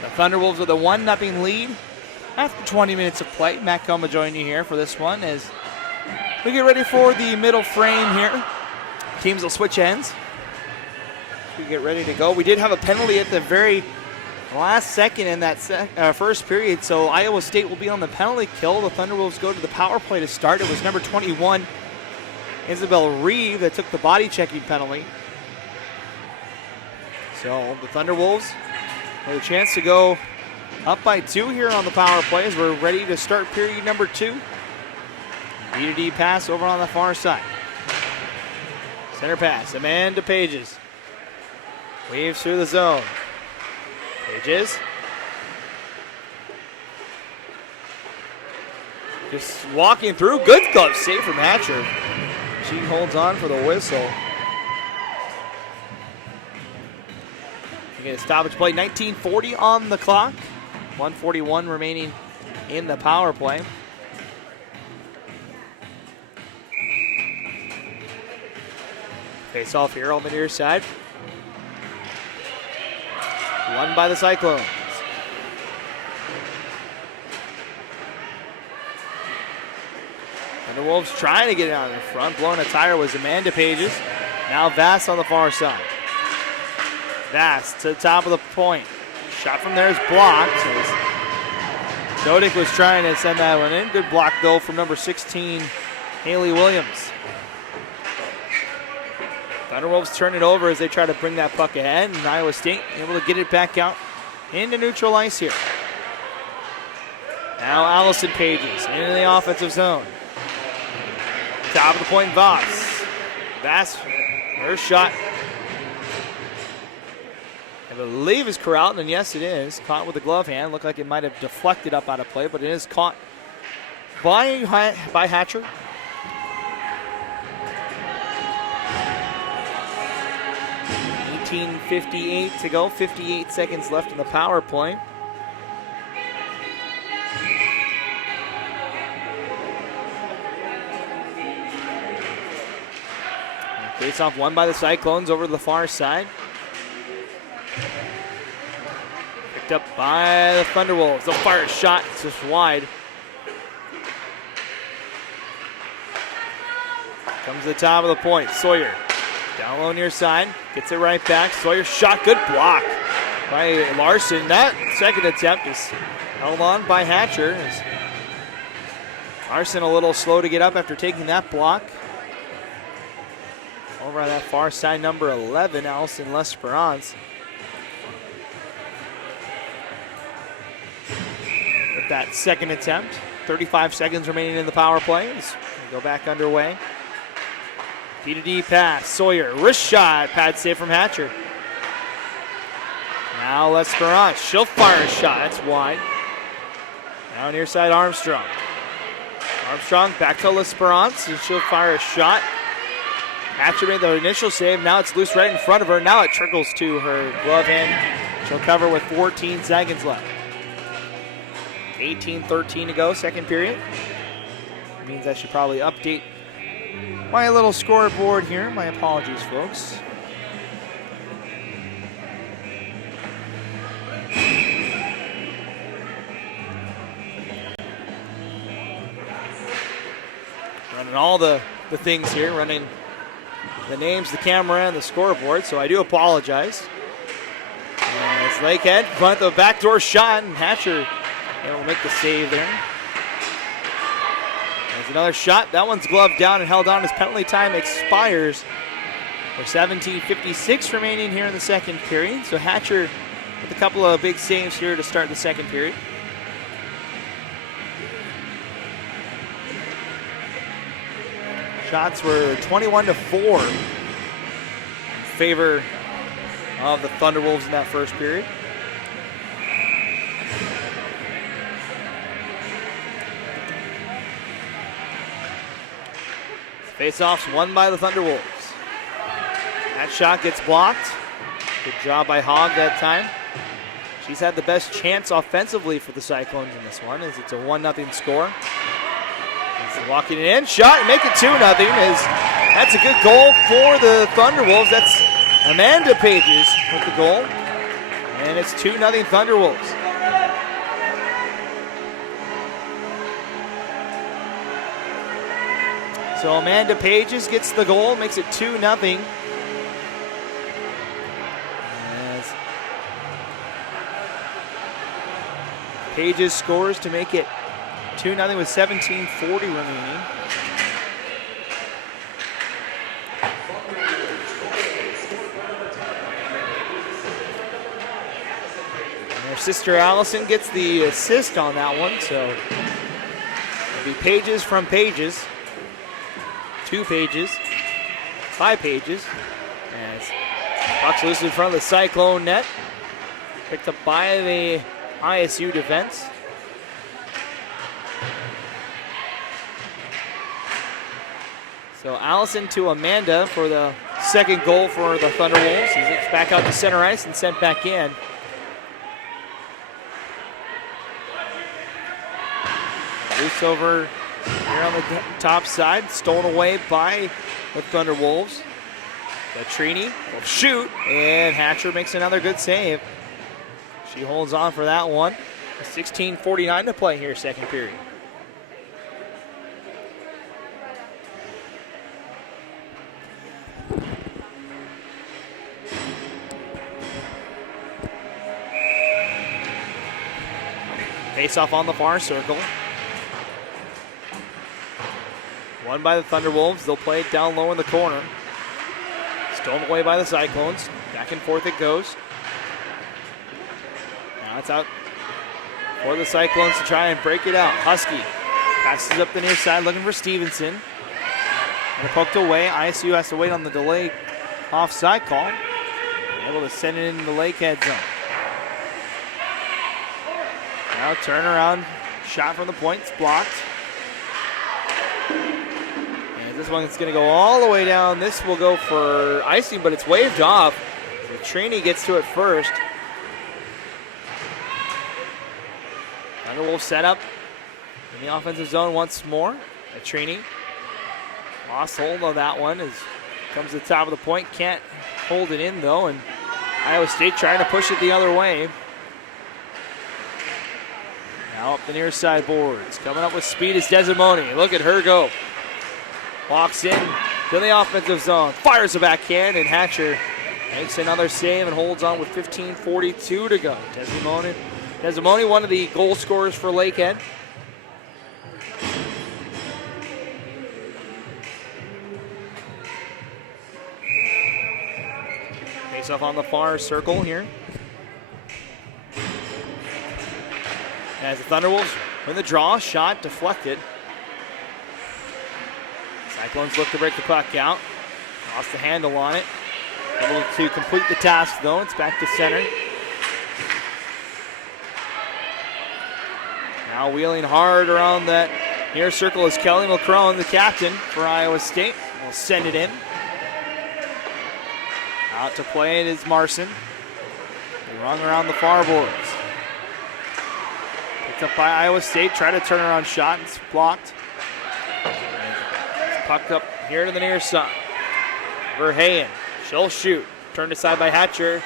The Thunderwolves with a 1-0 lead after 20 minutes of play. Matt Coma joining you here for this one as we get ready for the middle frame here. Teams will switch ends. We get ready to go. We did have a penalty at the very last second in that first period, so Iowa State will be on the penalty kill. The Thunderwolves go to the power play to start. It was number 21, Isabel Reeve, that took the body checking penalty. So the Thunderwolves have a chance to go up by 2 here on the power play as we're ready to start period number 2. B-to-D pass over on the far side. Center pass, Amanda Pages. Weaves through the zone. Pages. Just walking through. Good glove save from Hatcher. She holds on for the whistle. We get a stoppage play. 19:40 on the clock. 1:41 remaining in the power play. Face off here on the near side. Won by the Cyclones. And the Wolves trying to get it out in front. Blowing a tire was Amanda Pages. Now Vass on the far side. Vass to the top of the point. Shot from there is blocked. Dodik was trying to send that one in. Good block though from number 16, Haley Williams. Thunderwolves turn it over as they try to bring that puck ahead, and Iowa State able to get it back out into neutral ice here. Now Allison Pages into the offensive zone. Top of the point, Voss. Vass, her shot. I believe is corralled, and yes it is. Caught with the glove hand. Looked like it might have deflected up out of play, but it is caught by Hatcher. 18:58 to go, 58 seconds left in the power play. Face off won by the Cyclones over to the far side. Picked up by the Thunderwolves. They'll fire a shot, it's just wide. Comes to the top of the point, Sawyer. Down low near side, gets it right back. Sawyer shot, good block by Larson. That second attempt is held on by Hatcher. Larson a little slow to get up after taking that block. Over on that far side, number 11, Allison L'Esperance. With that second attempt, 35 seconds remaining in the power play. As we go back underway. B-to-D pass, Sawyer, wrist shot, pad save from Hatcher. Now L'Esperance, she'll fire a shot, that's wide. Now near side Armstrong. Armstrong back to L'Esperance, and she'll fire a shot. Hatcher made the initial save, now it's loose right in front of her. Now it trickles to her glove hand. She'll cover with 14 seconds left. 18:13 to go, second period. That means I should probably update my little scoreboard here. My apologies, folks. Running all the things here, running the names, the camera, and the scoreboard, so I do apologize. As Lakehead front the backdoor shot, and Hatcher able to make the save there. There's another shot. That one's gloved down and held on as penalty time expires. With 17:56 remaining here in the second period. So Hatcher with a couple of big saves here to start the second period. Shots were 21-4 in favor of the Thunderwolves in that first period. Face-offs won by the Thunderwolves. That shot gets blocked. Good job by Hogg that time. She's had the best chance offensively for the Cyclones in this one, as it's a 1-0 score. Walking in, shot, and make it 2-0. That's a good goal for the Thunderwolves. That's Amanda Pages with the goal. And it's 2-0 Thunderwolves. So Amanda Pages gets the goal, makes it 2-0. As Pages scores to make it 2-0 with 17:40 remaining. And their sister Allison gets the assist on that one, so it'll be Pages from Pages. 2 Pages, 5 Pages. As puck's loose in front of the Cyclone net. Picked up by the ISU defense. So Allison to Amanda for the second goal for the Thunderwolves. He's back out to center ice and sent back in. Loose over here on the top side, stolen away by the Thunderwolves. Latrini will shoot, and Hatcher makes another good save. She holds on for that one. 16:49 to play here, second period. Face off on the far circle. Won by the Thunderwolves. They'll play it down low in the corner. Stolen away by the Cyclones. Back and forth it goes. Now it's out for the Cyclones to try and break it out. Husky passes up the near side looking for Stevenson. And poked away. ISU has to wait on the delayed offside call. Able to send it into the Lakehead zone. Now turnaround shot from the point. It's blocked. And this one's going to go all the way down. This will go for icing, but it's waved off. So Trini gets to it first. Thunderwolves set up in the offensive zone once more. Trini lost hold of that one. Comes to the top of the point. Can't hold it in though. And Iowa State trying to push it the other way. Now up the near side boards. Coming up with speed is Desimone. Look at her go. Walks in to the offensive zone. Fires a backhand, and Hatcher makes another save and holds on with 15:42 to go. Desimone, one of the goal scorers for Lakehead. Face off on the far circle here. As the Thunderwolves win the draw, shot deflected. Cyclones look to break the puck out. Lost the handle on it. Able to complete the task though. It's back to center. Now wheeling hard around that near circle is Kelly McCrone, the captain for Iowa State. Will send it in. Out to play it is Marson. Rung around the far boards. Picked up by Iowa State. Try to turn around shot. It's blocked. It's pucked up here to the near side. Verheyen. She'll shoot. Turned aside by Hatcher.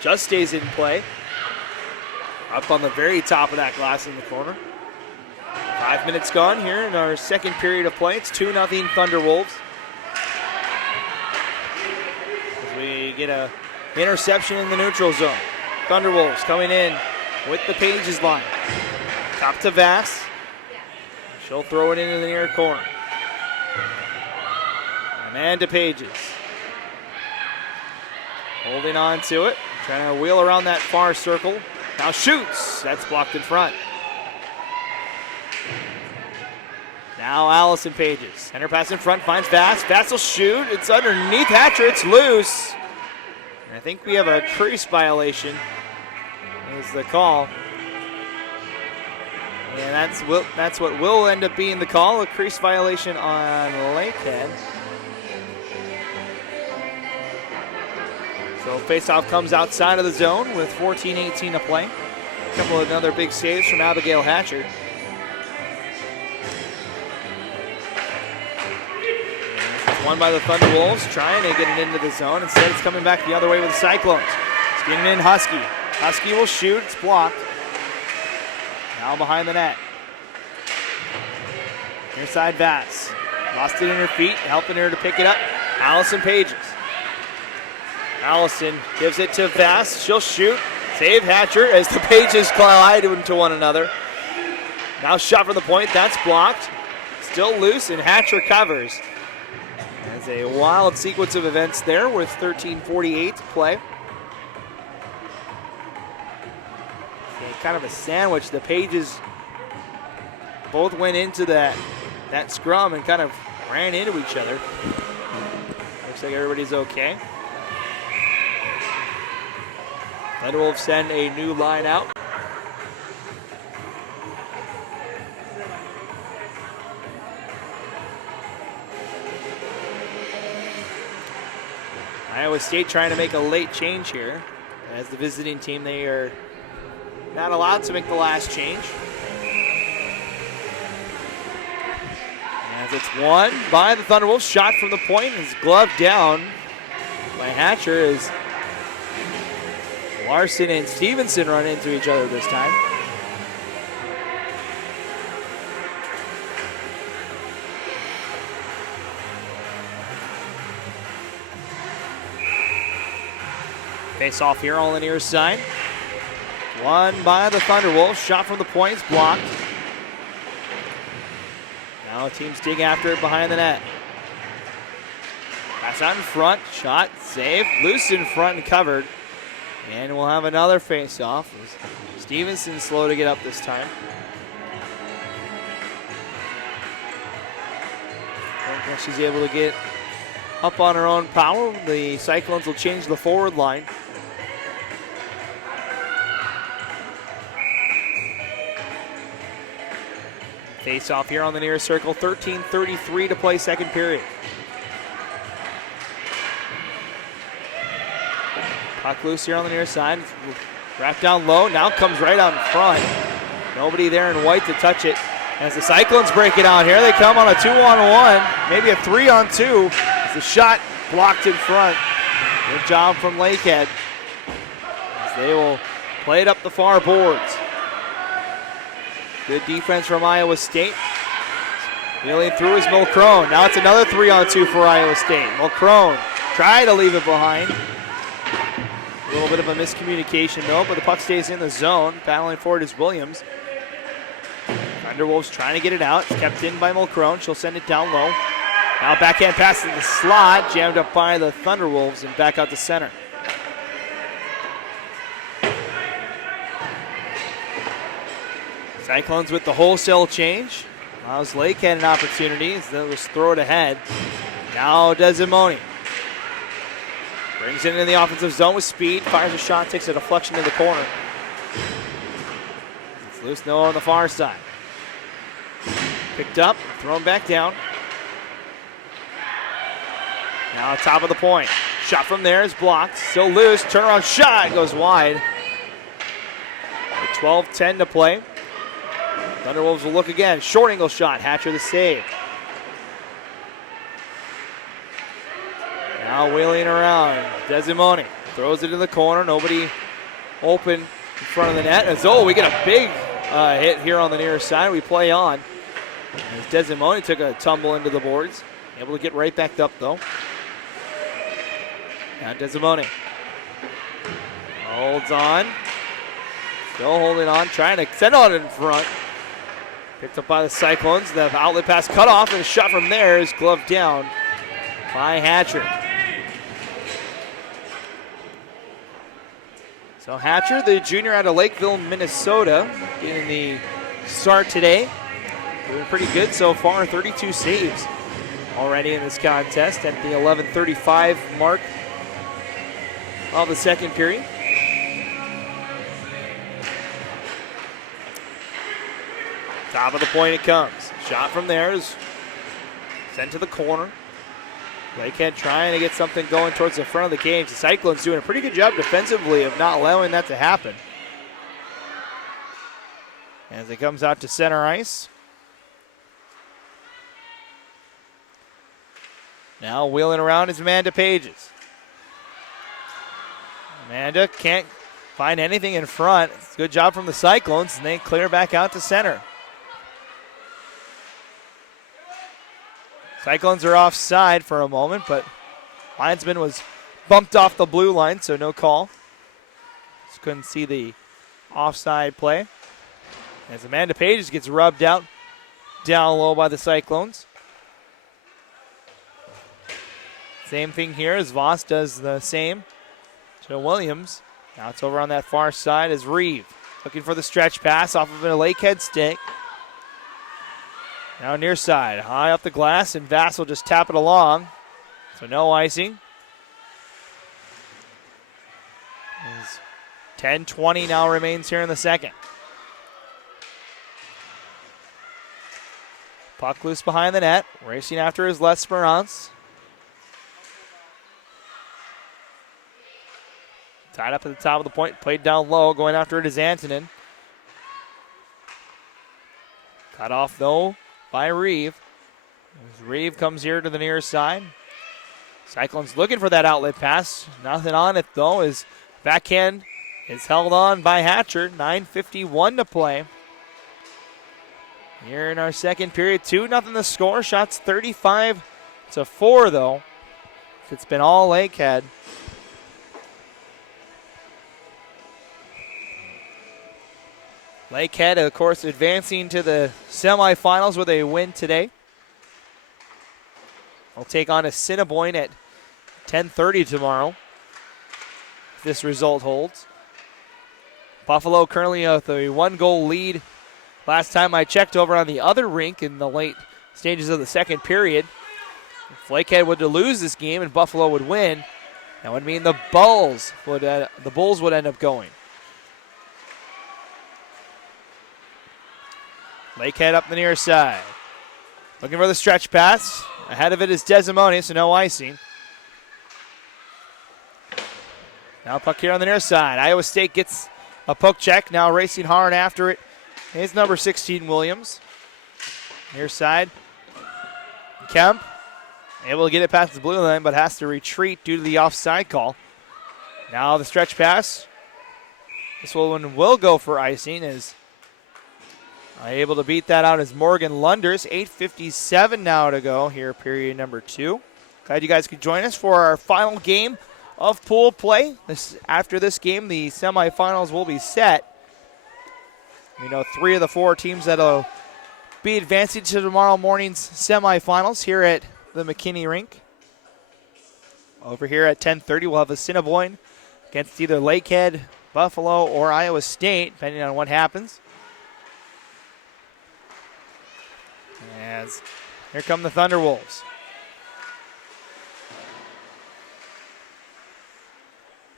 Just stays in play. Up on the very top of that glass in the corner. 5 minutes gone here in our second period of play. It's 2-0 Thunderwolves. As we get a interception in the neutral zone. Thunderwolves coming in with the Pages line. Top to Vass. She'll throw it into the near corner. Amanda Pages. Holding on to it. Trying to wheel around that far circle. Now shoots. That's blocked in front. Now Allison Pages. Center pass in front. Finds Vass. Vass will shoot. It's underneath Hatcher. It's loose. And I think we have a crease violation. Is the call. And that's what will end up being the call. A crease violation on Lakehead. So faceoff comes outside of the zone with 14:18 to play. A couple of other big saves from Abigail Hatcher. won by the Thunderwolves, trying to get it into the zone. Instead, it's coming back the other way with the Cyclones. Spinning in Husky. Husky will shoot. It's blocked. Now behind the net. Near side Vass. Lost it in her feet, helping her to pick it up. Allison Pages. Allison gives it to Vass. She'll shoot. Save Hatcher as the Pages collide into one another. Now shot from the point. That's blocked. Still loose, and Hatcher covers. There's a wild sequence of events there with 13:48 to play. Kind of a sandwich. The Pages both went into that scrum and kind of ran into each other. Looks like everybody's okay. Thunderwolves send a new line out. Iowa State trying to make a late change here. As the visiting team, they are not allowed to make the last change. As it's won by the Thunderwolves. Shot from the point is gloved down by Hatcher as Larson and Stevenson run into each other this time. Face off here on the near side. Won by the Thunderwolves. Shot from the point is blocked. Now teams dig after it behind the net. Pass out in front. Shot. Save. Loose in front and covered. And we'll have another face off. Stevenson slow to get up this time. Once she's able to get up on her own power, the Cyclones will change the forward line. Face off here on the near circle. 13:33 to play second period. Puck loose here on the near side. Wrapped down low. Now comes right out in front. Nobody there in white to touch it. As the Cyclones break it out here, they come on a 2-on-1, maybe a 3-on-2. As the shot blocked in front. Good job from Lakehead. As they will play it up the far boards. Good defense from Iowa State. Wheeling through is Mulcrone. Now it's another 3-on-2 for Iowa State. Mulcrone tried to leave it behind. A little bit of a miscommunication though, but the puck stays in the zone. Battling for it is Williams. Thunderwolves trying to get it out. It's kept in by Mulcrone. She'll send it down low. Now backhand pass in the slot. Jammed up by the Thunderwolves and back out to center. Cyclones with the wholesale change. Allows Lakehead an opportunity. They'll just throw it ahead. Now Desimone. Brings it into the offensive zone with speed. Fires a shot, takes a deflection to the corner. It's loose now on the far side. Picked up, thrown back down. Now top of the point. Shot from there is blocked. Still loose. Turnaround shot goes wide. 12:10 to play. Thunderwolves will look again. Short angle shot. Hatcher the save. Now wheeling around. Desimone throws it in the corner. Nobody open in front of the net. As we get a big hit here on the near side. We play on. As Desimone took a tumble into the boards. Able to get right back up though. Now Desimone holds on. Still holding on. Trying to send on in front. Picked up by the Cyclones. The outlet pass cut off, and a shot from there is gloved down by Hatcher. So Hatcher, the junior out of Lakeville, Minnesota, getting the start today. Doing pretty good so far, 32 saves already in this contest at the 11:35 mark of the second period. Top of the point it comes. Shot from there is sent to the corner. Lakehead trying to get something going towards the front of the cage. The Cyclones doing a pretty good job defensively of not allowing that to happen. As it comes out to center ice. Now wheeling around is Amanda Pages. Amanda can't find anything in front. Good job from the Cyclones, and they clear back out to center. Cyclones are offside for a moment, but linesman was bumped off the blue line, so no call. Just couldn't see the offside play. As Amanda Pages gets rubbed out down low by the Cyclones. Same thing here as Voss does the same to Williams. Now it's over on that far side as Reeve looking for the stretch pass off of a Lakehead stick. Now near side, high up the glass, and Vass will just tap it along. So no icing. 10-20 now remains here in the second. Puck loose behind the net. Racing after is L'Esperance. Tied up at the top of the point. Played down low. Going after it is Antonin. Cut off, though, by Reeve. As Reeve comes here to the near side. Cyclones looking for that outlet pass. Nothing on it, though, as backhand is held on by Hatcher. 9:51 to play. Here in our second period, 2-0 the score. Shots 35-4, though. It's been all Lakehead. Lakehead, of course, advancing to the semifinals with a win today. We'll take on Assiniboine at 10:30 tomorrow, if this result holds. Buffalo currently with a 1-goal lead. Last time I checked over on the other rink in the late stages of the second period. If Lakehead would to lose this game and Buffalo would win, that would mean the Bulls would end up going. Lakehead up the near side. Looking for the stretch pass. Ahead of it is Desimone, so no icing. Now puck here on the near side. Iowa State gets a poke check. Now racing hard after it is number 16, Williams. Near side. Kemp able to get it past the blue line, but has to retreat due to the offside call. Now the stretch pass. This one will go for icing as able to beat that out is Morgan Lunders. 8:57 now to go here, period number 2. Glad you guys could join us for our final game of pool play. After this game, the semifinals will be set. We know 3 of the 4 teams that will be advancing to tomorrow morning's semifinals here at the McKinney Rink. Over here at 10:30, we'll have Assiniboine against either Lakehead, Buffalo, or Iowa State, depending on what happens. As here come the Thunderwolves.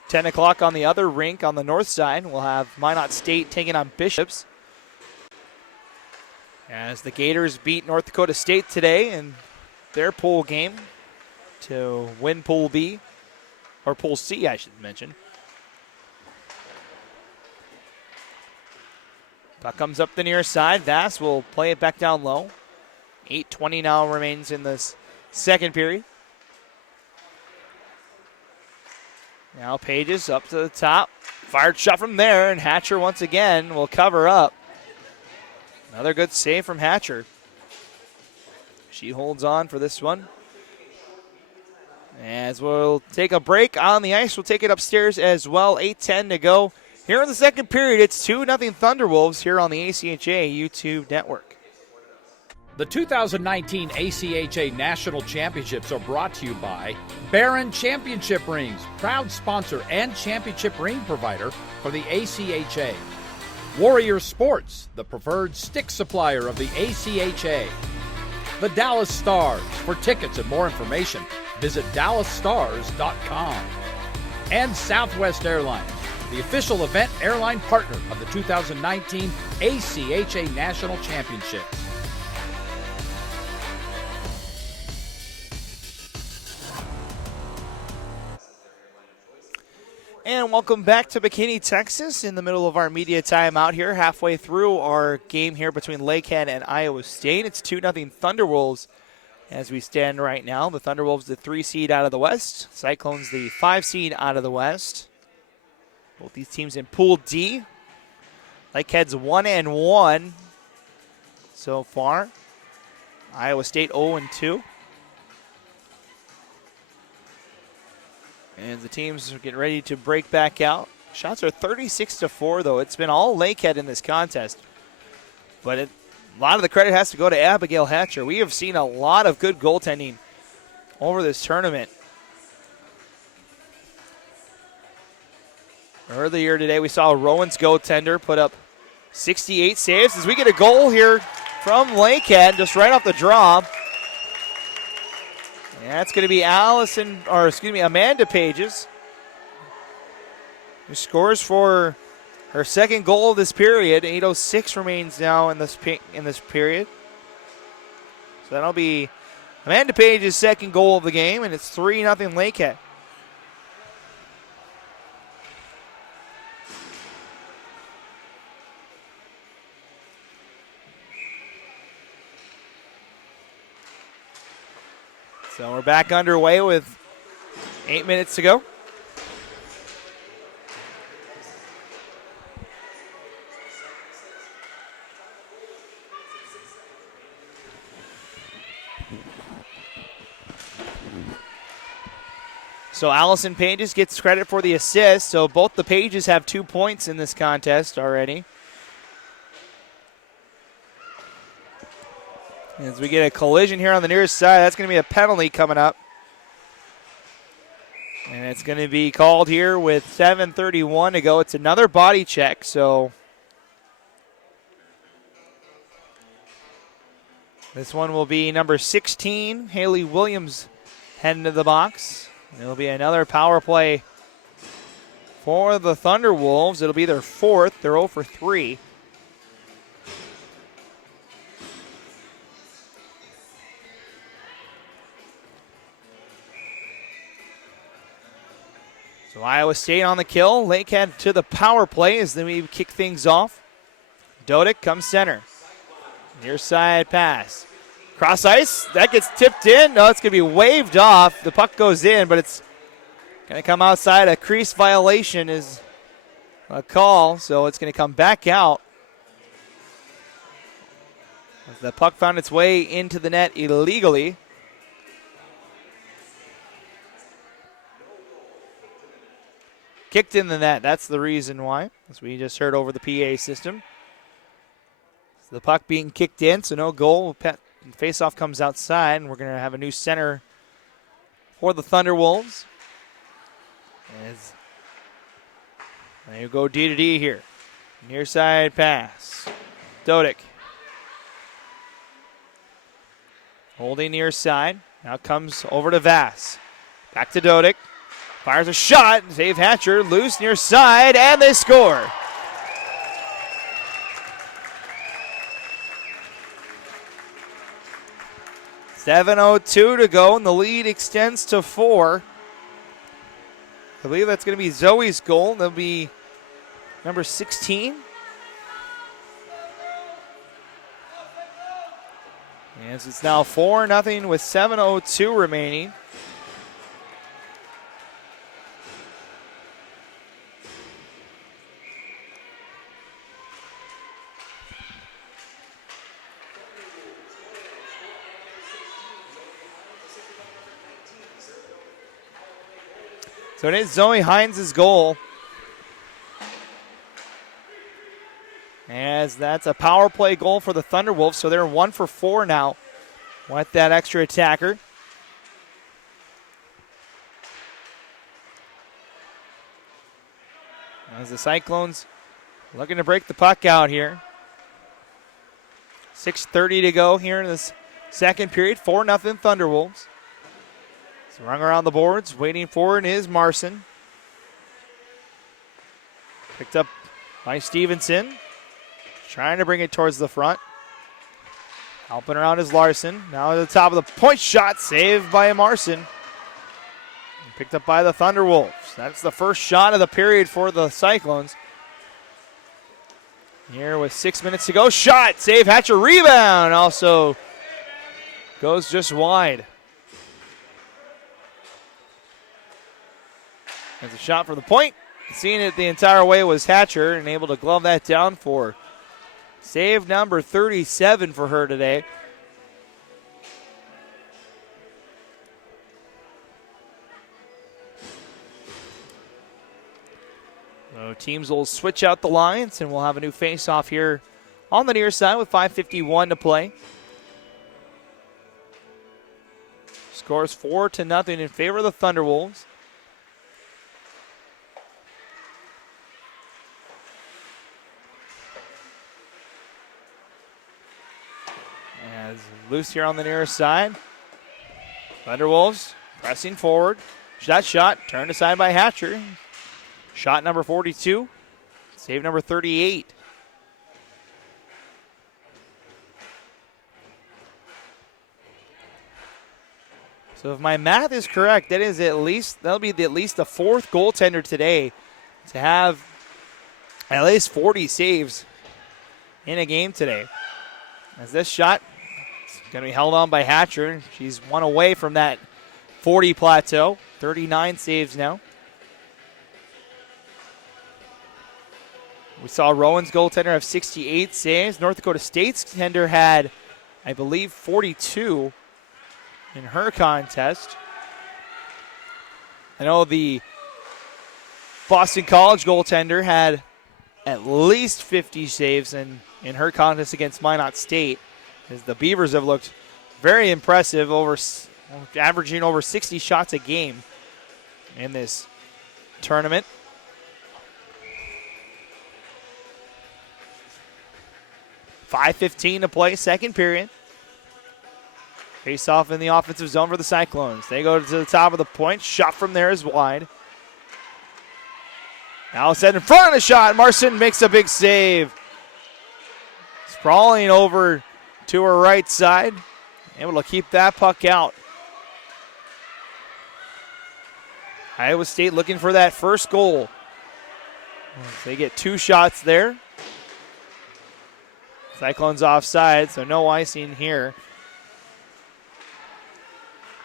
Ten o'clock on the other rink on the north side. We'll have Minot State taking on Bishops. As the Gators beat North Dakota State today in their pool game to win Pool B, or Pool C, I should mention. Puck comes up the near side. Vass will play it back down low. 8:20 now remains in this second period. Now Pages up to the top. Fired shot from there, and Hatcher once again will cover up. Another good save from Hatcher. She holds on for this one. As we'll take a break on the ice, we'll take it upstairs as well. 8:10 to go. Here in the second period, it's 2-0 Thunderwolves here on the ACHA YouTube network. The 2019 ACHA National Championships are brought to you by Barron Championship Rings, proud sponsor and championship ring provider for the ACHA. Warrior Sports, the preferred stick supplier of the ACHA. The Dallas Stars. For tickets and more information, visit dallasstars.com. And Southwest Airlines, the official event airline partner of the 2019 ACHA National Championships. And welcome back to McKinney, Texas, in the middle of our media timeout here, halfway through our game here between Lakehead and Iowa State. It's 2-0 Thunderwolves as we stand right now. The Thunderwolves, the 3 seed out of the West. Cyclones, the 5 seed out of the West. Both these teams in Pool D. Lakehead's 1-1 so far. Iowa State 0-2. And the teams are getting ready to break back out. Shots are 36-4, though. It's been all Lakehead in this contest. But a lot of the credit has to go to Abigail Hatcher. We have seen a lot of good goaltending over this tournament. Earlier today, we saw Rowan's goaltender put up 68 saves as we get a goal here from Lakehead, just right off the draw. And that's going to be Amanda Pages, who scores for her second goal of this period. 8:06 remains now in this period. So that'll be Amanda Page's second goal of the game, and it's 3-0 Lakehead. So we're back underway with 8 minutes to go. So Allison Pages gets credit for the assist. So both the Pages have 2 points in this contest already. As we get a collision here on the nearest side, that's going to be a penalty coming up. And it's going to be called here with 7:31 to go. It's another body check, so this one will be number 16, Haley Williams, heading to the box. It'll be another power play for the Thunderwolves. It'll be their 4th. They're 0 for 3. So Iowa State on the kill. Lakehead to the power play as we kick things off. Dodick comes center. Near side pass. Cross ice. That gets tipped in. No, it's going to be waved off. The puck goes in, but it's going to come outside. A crease violation is a call, so it's going to come back out. As the puck found its way into the net illegally. Kicked in the net. That's the reason why, as we just heard over the PA system. So the puck being kicked in, so no goal. Faceoff comes outside, and we're going to have a new center for the Thunderwolves. As there you go, D to D here. Near side pass. Dodick. Holding near side. Now comes over to Vass. Back to Dodick. Fires a shot. Save Hatcher. Loose near side, and they score. .7:02 to go, and the lead extends to 4. I believe that's going to be Zoe's goal. That'll be number 16. As it's now 4-0 with 7:02 remaining. So it is Zoe Hines' goal. As that's a power play goal for the Thunderwolves, so they're 1 for 4 now with that extra attacker. As the Cyclones looking to break the puck out here. 6:30 to go here in this second period. 4-0 Thunderwolves. Rung around the boards, waiting for it is Marson. Picked up by Stevenson. Trying to bring it towards the front. Helping around is Larson. Now at the top of the point shot, saved by Marson. Picked up by the Thunderwolves. That's the first shot of the period for the Cyclones. Here with 6 minutes to go. Shot, save Hatcher, rebound. Also Goes just wide. There's a shot from the point. Seeing it the entire way was Hatcher and able to glove that down for save number 37 for her today. So teams will switch out the lines and we'll have a new face-off here on the near side with 5:51 to play. Scores 4-0 in favor of the Thunderwolves. As loose here on the near side. Thunderwolves pressing forward. That shot turned aside by Hatcher. Shot number 42. Save number 38. So if my math is correct, that'll be at least the fourth goaltender today to have at least 40 saves in a game today. As this shot is going to be held on by Hatcher. She's one away from that 40 plateau. 39 saves now. We saw Rowan's goaltender have 68 saves. North Dakota State's tender had, I believe, 42 in her contest. I know the Boston College goaltender had at least 50 saves in her contest against Minot State, as the Beavers have looked very impressive, averaging over 60 shots a game in this tournament. .5:15 to play, second period. Face off in the offensive zone for the Cyclones. They go to the top of the point. Shot from there is wide. Now set in front of the shot. Marson makes a big save. Sprawling over to her right side. Able to keep that puck out. Iowa State looking for that first goal. They get two shots there. Cyclones offside, so no icing here.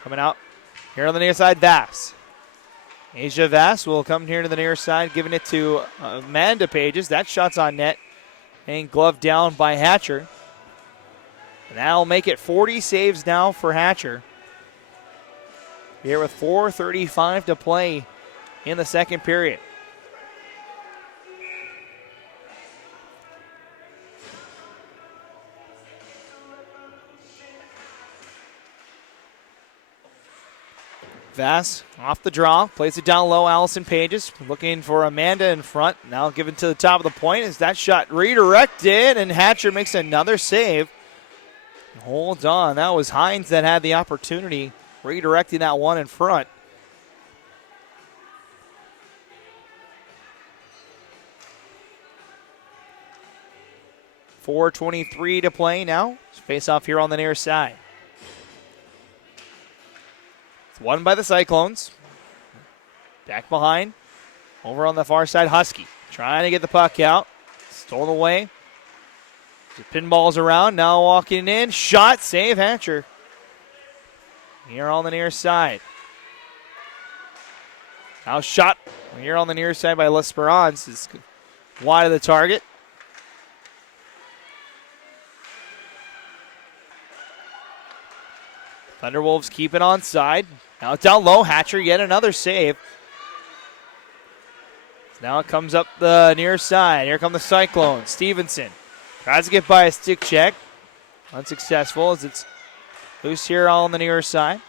Coming out here on the near side, Vass. Asia Vass will come here to the near side, giving it to Amanda Pages. That shot's on net and gloved down by Hatcher. And that'll make it 40 saves now for Hatcher. Here with 4:35 to play in the second period. Vass off the draw, plays it down low. Allison Pages looking for Amanda in front. Now given to the top of the point. Is that shot redirected, and Hatcher makes another save. Hold on, that was Hines that had the opportunity, redirecting that one in front. .423 to play now. Face off here on the near side. It's won by the Cyclones. Back behind. Over on the far side, Husky. Trying to get the puck out. Stolen away. The pinballs around. Now walking in. Shot. Save Hatcher. Here on the near side. Now shot here on the near side by L'Esperance. Is wide of the target. Thunderwolves keep it on side. Now it's down low. Hatcher yet another save. Now it comes up the near side. Here come the Cyclones. Stevenson tries to get by a stick check. Unsuccessful as it's loose here all on the near side.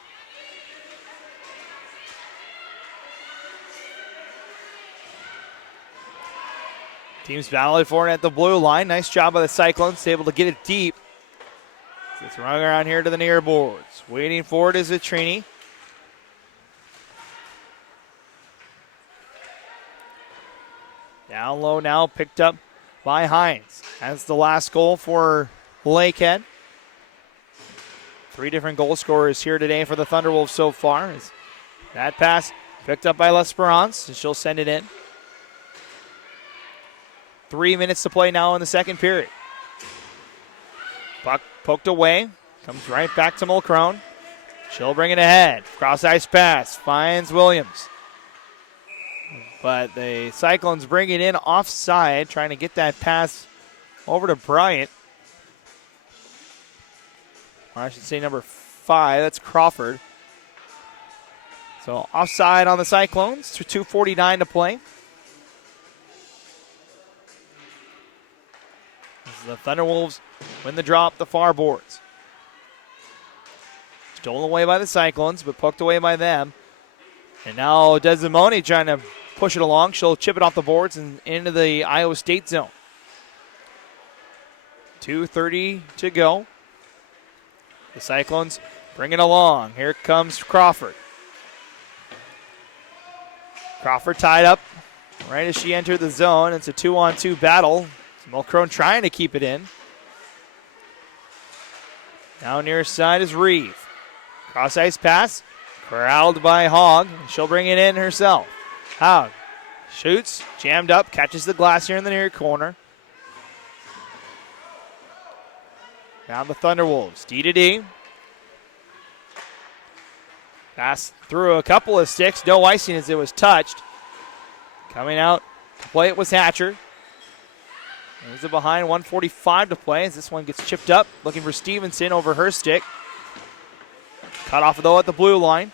Teams battling for it at the blue line. Nice job by the Cyclones. Able to get it deep. It's running around here to the near boards. Waiting for it is Vitrini. Down low now, picked up by Hines. That's the last goal for Lakehead. 3 different goal scorers here today for the Thunderwolves so far. That pass picked up by L'Esperance, and she'll send it in. 3 minutes to play now in the second period. Puck poked away Comes right back to Mulcrone. She'll bring it ahead. Cross-ice pass. Finds Williams. But the Cyclones bring it in offside, trying to get that pass over to Bryant. Or I should say number 5. That's Crawford. So offside on the Cyclones. 2:49 to play. As the Thunderwolves win the draw up the far boards. Stolen away by the Cyclones, but poked away by them. And now Desimone trying to push it along. She'll chip it off the boards and into the Iowa State zone. 2:30 to go. The Cyclones bring it along. Here comes Crawford. Crawford tied up right as she entered the zone. It's a 2-on-2 battle. Mulcrone trying to keep it in. Now near side is Reeve. Cross-ice pass. Corralled by Hogg. She'll bring it in herself. Hogg shoots. Jammed up. Catches the glass here in the near corner. Now the Thunderwolves. D to D. Pass through a couple of sticks. No icing as it was touched. Coming out to play it was Hatcher. There's it behind. 1:45 to play as this one gets chipped up. Looking for Stevenson over her stick. Cut off though at the blue line.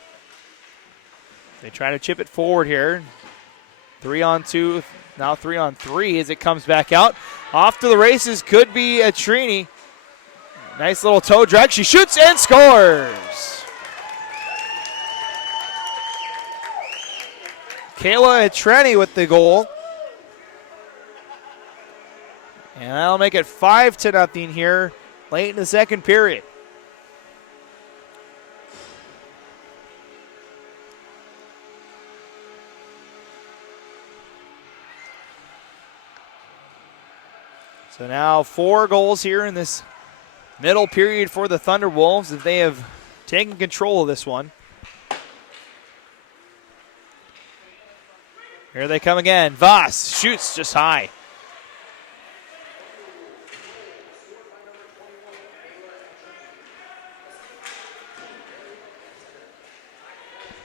They try to chip it forward here. 3-on-2. Now 3-on-3 as it comes back out. Off to the races could be a Trini. Nice little toe drag. She shoots and scores. Kayla Trenny with the goal. And that'll make it 5-0 here late in the second period. So now 4 goals here in this middle period for the Thunderwolves as they have taken control of this one. Here they come again. Voss shoots just high.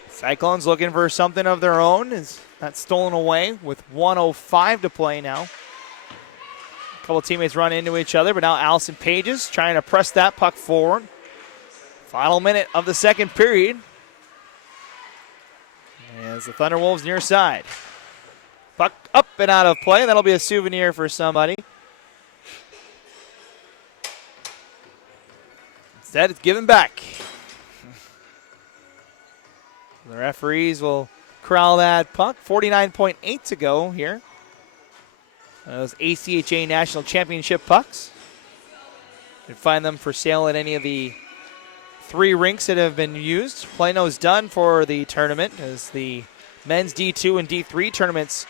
Cyclones looking for something of their own. Is that stolen away with 1:05 to play now. A couple of teammates run into each other, but now Allison Pages trying to press that puck forward. Final minute of the second period. As the Thunderwolves near side. Puck up and out of play. That'll be a souvenir for somebody. Instead, it's given back. The referees will corral that puck. 49.8 to go here. Those ACHA National Championship pucks. You can find them for sale at any of the 3 rinks that have been used. Plano is done for the tournament as the men's D2 and D3 tournaments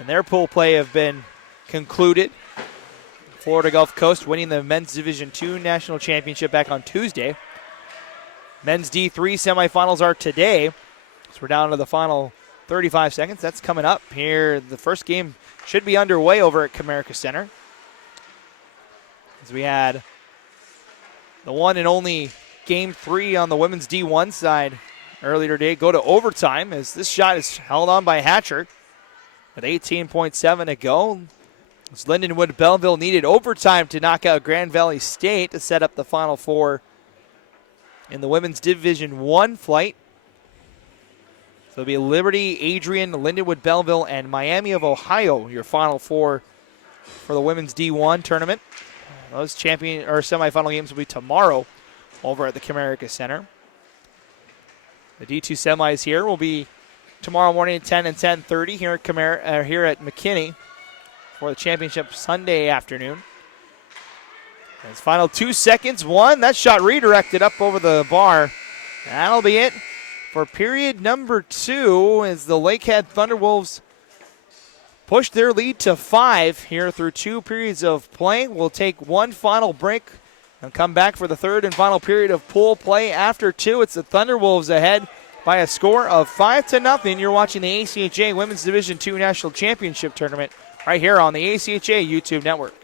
and their pool play have been concluded. Florida Gulf Coast winning the men's Division II National Championship back on Tuesday. Men's D3 semifinals are today. So we're down to the final 35 seconds. That's coming up here. The first game should be underway over at Comerica Center. As we had the one and only Game 3 on the women's D1 side earlier today go to overtime as this shot is held on by Hatcher with 18.7 to go. As Lindenwood Belleville needed overtime to knock out Grand Valley State to set up the Final Four in the women's Division I flight. So it'll be Liberty, Adrian, Lindenwood Belleville, and Miami of Ohio, your Final Four for the women's D1 tournament. Those semifinal games will be tomorrow over at the Comerica Center. The D2 semis here will be tomorrow morning at 10 and 10:30 here at here at McKinney for the championship Sunday afternoon. As final 2 seconds, that shot redirected up over the bar. That'll be it for period number 2 as the Lakehead Thunderwolves push their lead to 5 here through 2 periods of play. We'll take one final break and come back for the third and final period of pool play. After 2, it's the Thunderwolves ahead by a score of 5-0. You're watching the ACHA Women's Division II National Championship Tournament right here on the ACHA YouTube Network.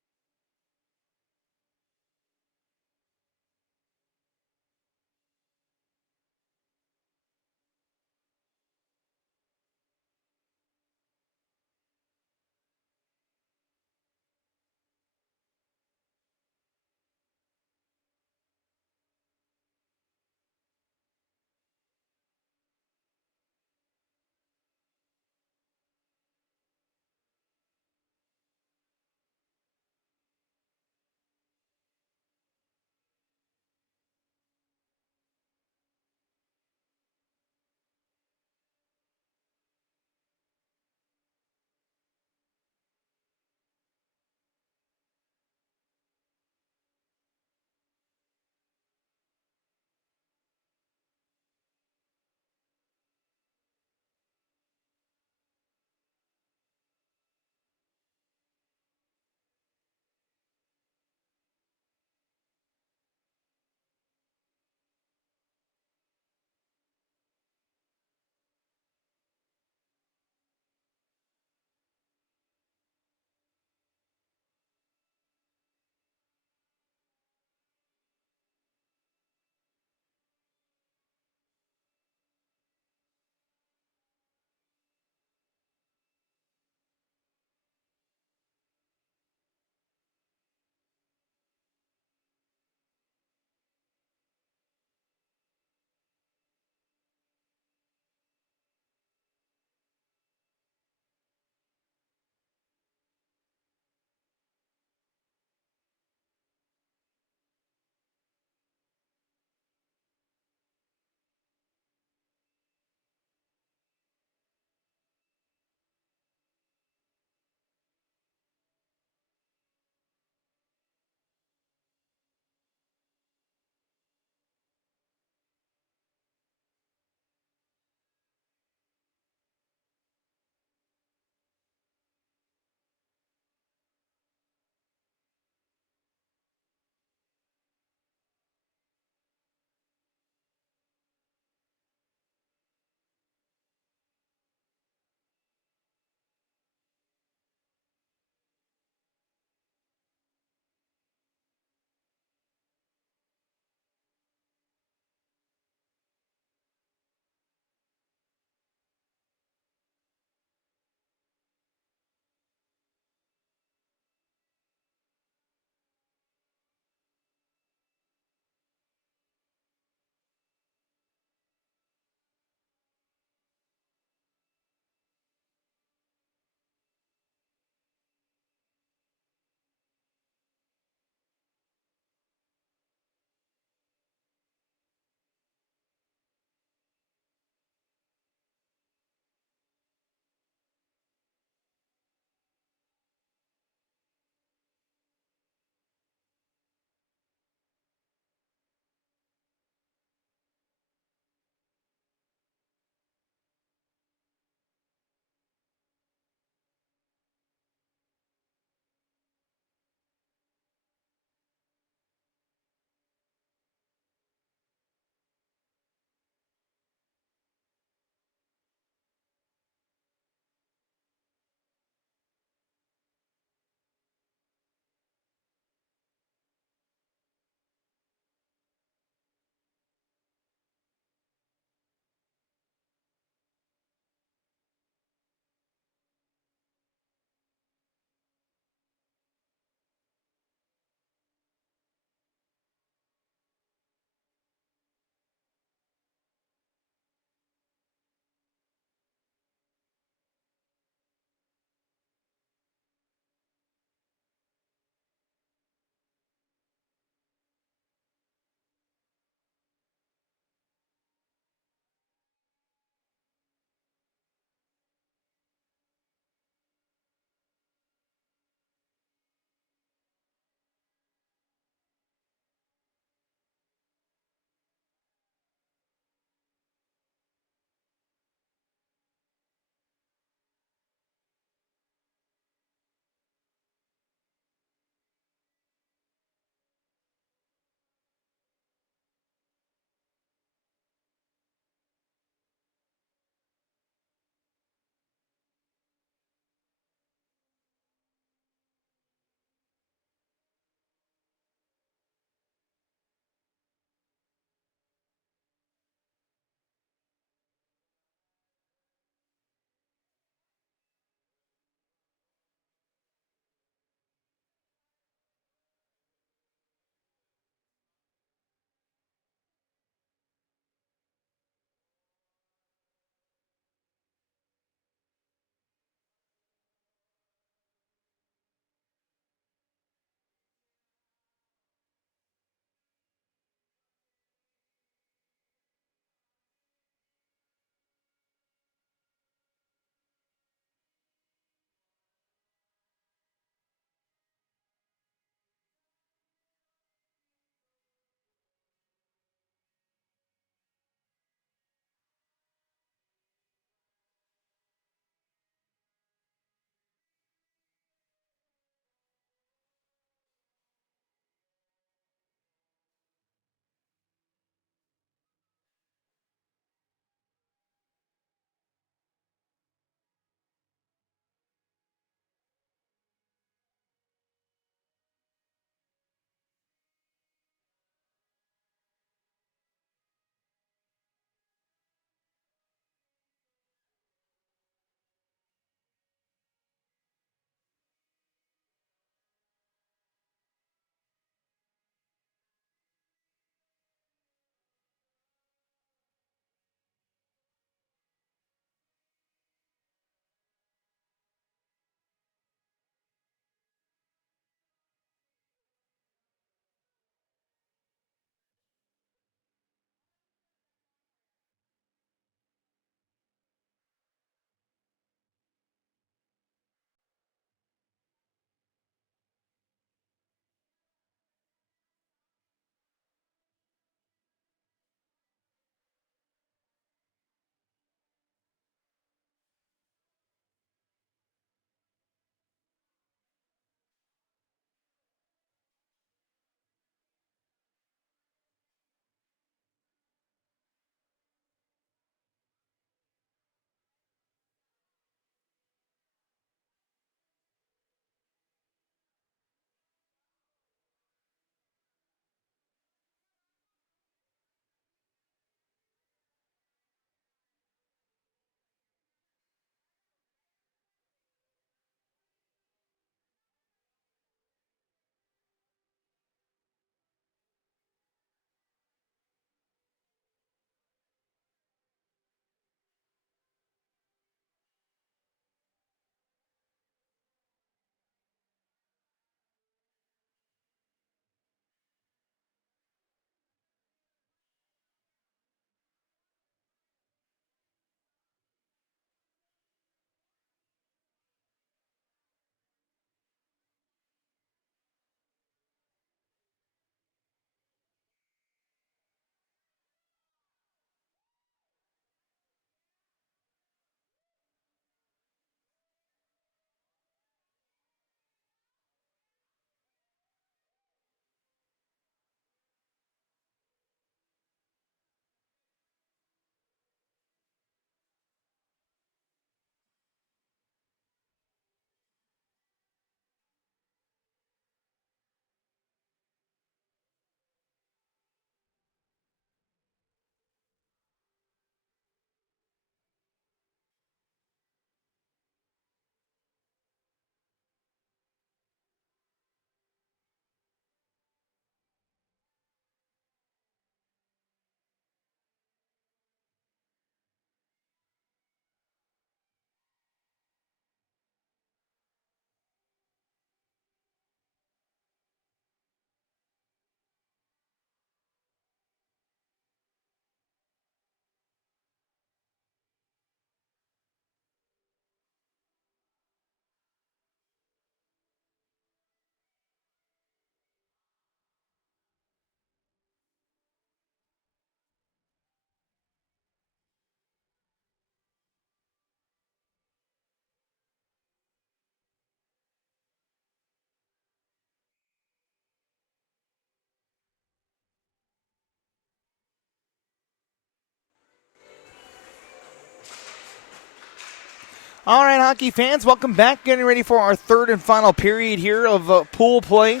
All right, hockey fans, welcome back. Getting ready for our third and final period here of pool play.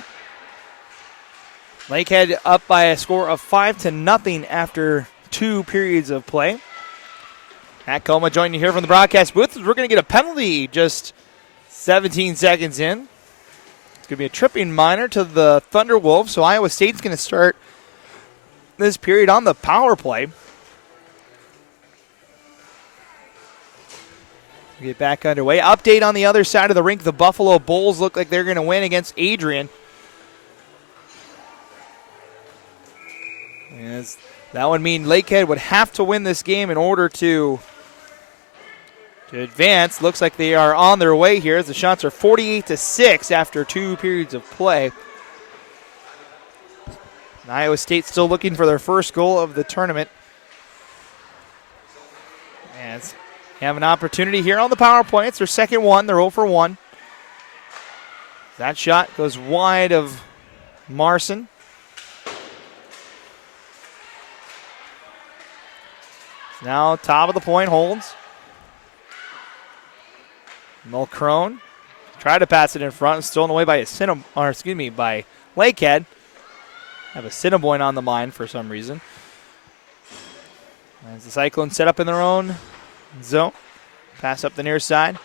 Lakehead up by a score of 5-0 after 2 periods of play. Matt Coma joining you here from the broadcast booth. We're going to get a penalty just 17 seconds in. It's going to be a tripping minor to the Thunderwolves, so Iowa State's going to start this period on the power play. Get back underway. Update on the other side of the rink. The Buffalo Bulls look like they're going to win against Adrian. Yes, that would mean Lakehead would have to win this game in order to advance. Looks like they are on their way here as the shots are 48-6 after 2 periods of play. And Iowa State still looking for their first goal of the tournament. As they have an opportunity here on the power play. It's their second one. They're 0 for 1. That shot goes wide of Marson. Now top of the point holds. Mulcrone tried to pass it in front, stolen away by by Lakehead. Have a Cinnabon on the line for some reason. As the Cyclones set up in their own zone. Pass up the near side.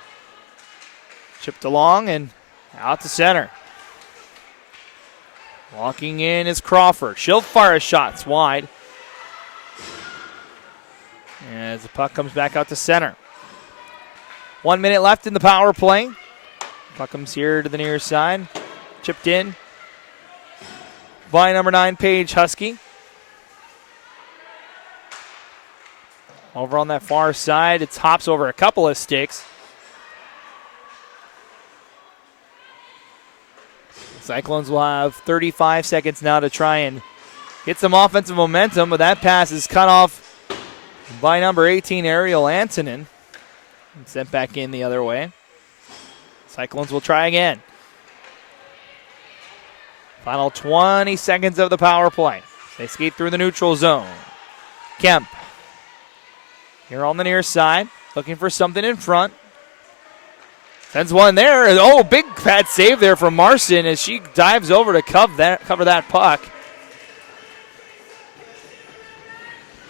Chipped along and out to center. Walking in is Crawford. She'll fire a shot. It's wide. As the puck comes back out to center. 1 minute left in the power play. Puck comes here to the near side. Chipped in by number 9, Paige Husky. Over on that far side, it hops over a couple of sticks. The Cyclones will have 35 seconds now to try and get some offensive momentum, but that pass is cut off by number 18, Ariel Antonin. And sent back in the other way. Cyclones will try again. Final 20 seconds of the power play. They skate through the neutral zone. Kemp. Here on the near side. Looking for something in front. Sends one there. Oh, big pad save there from Marson as she dives over to cover that puck.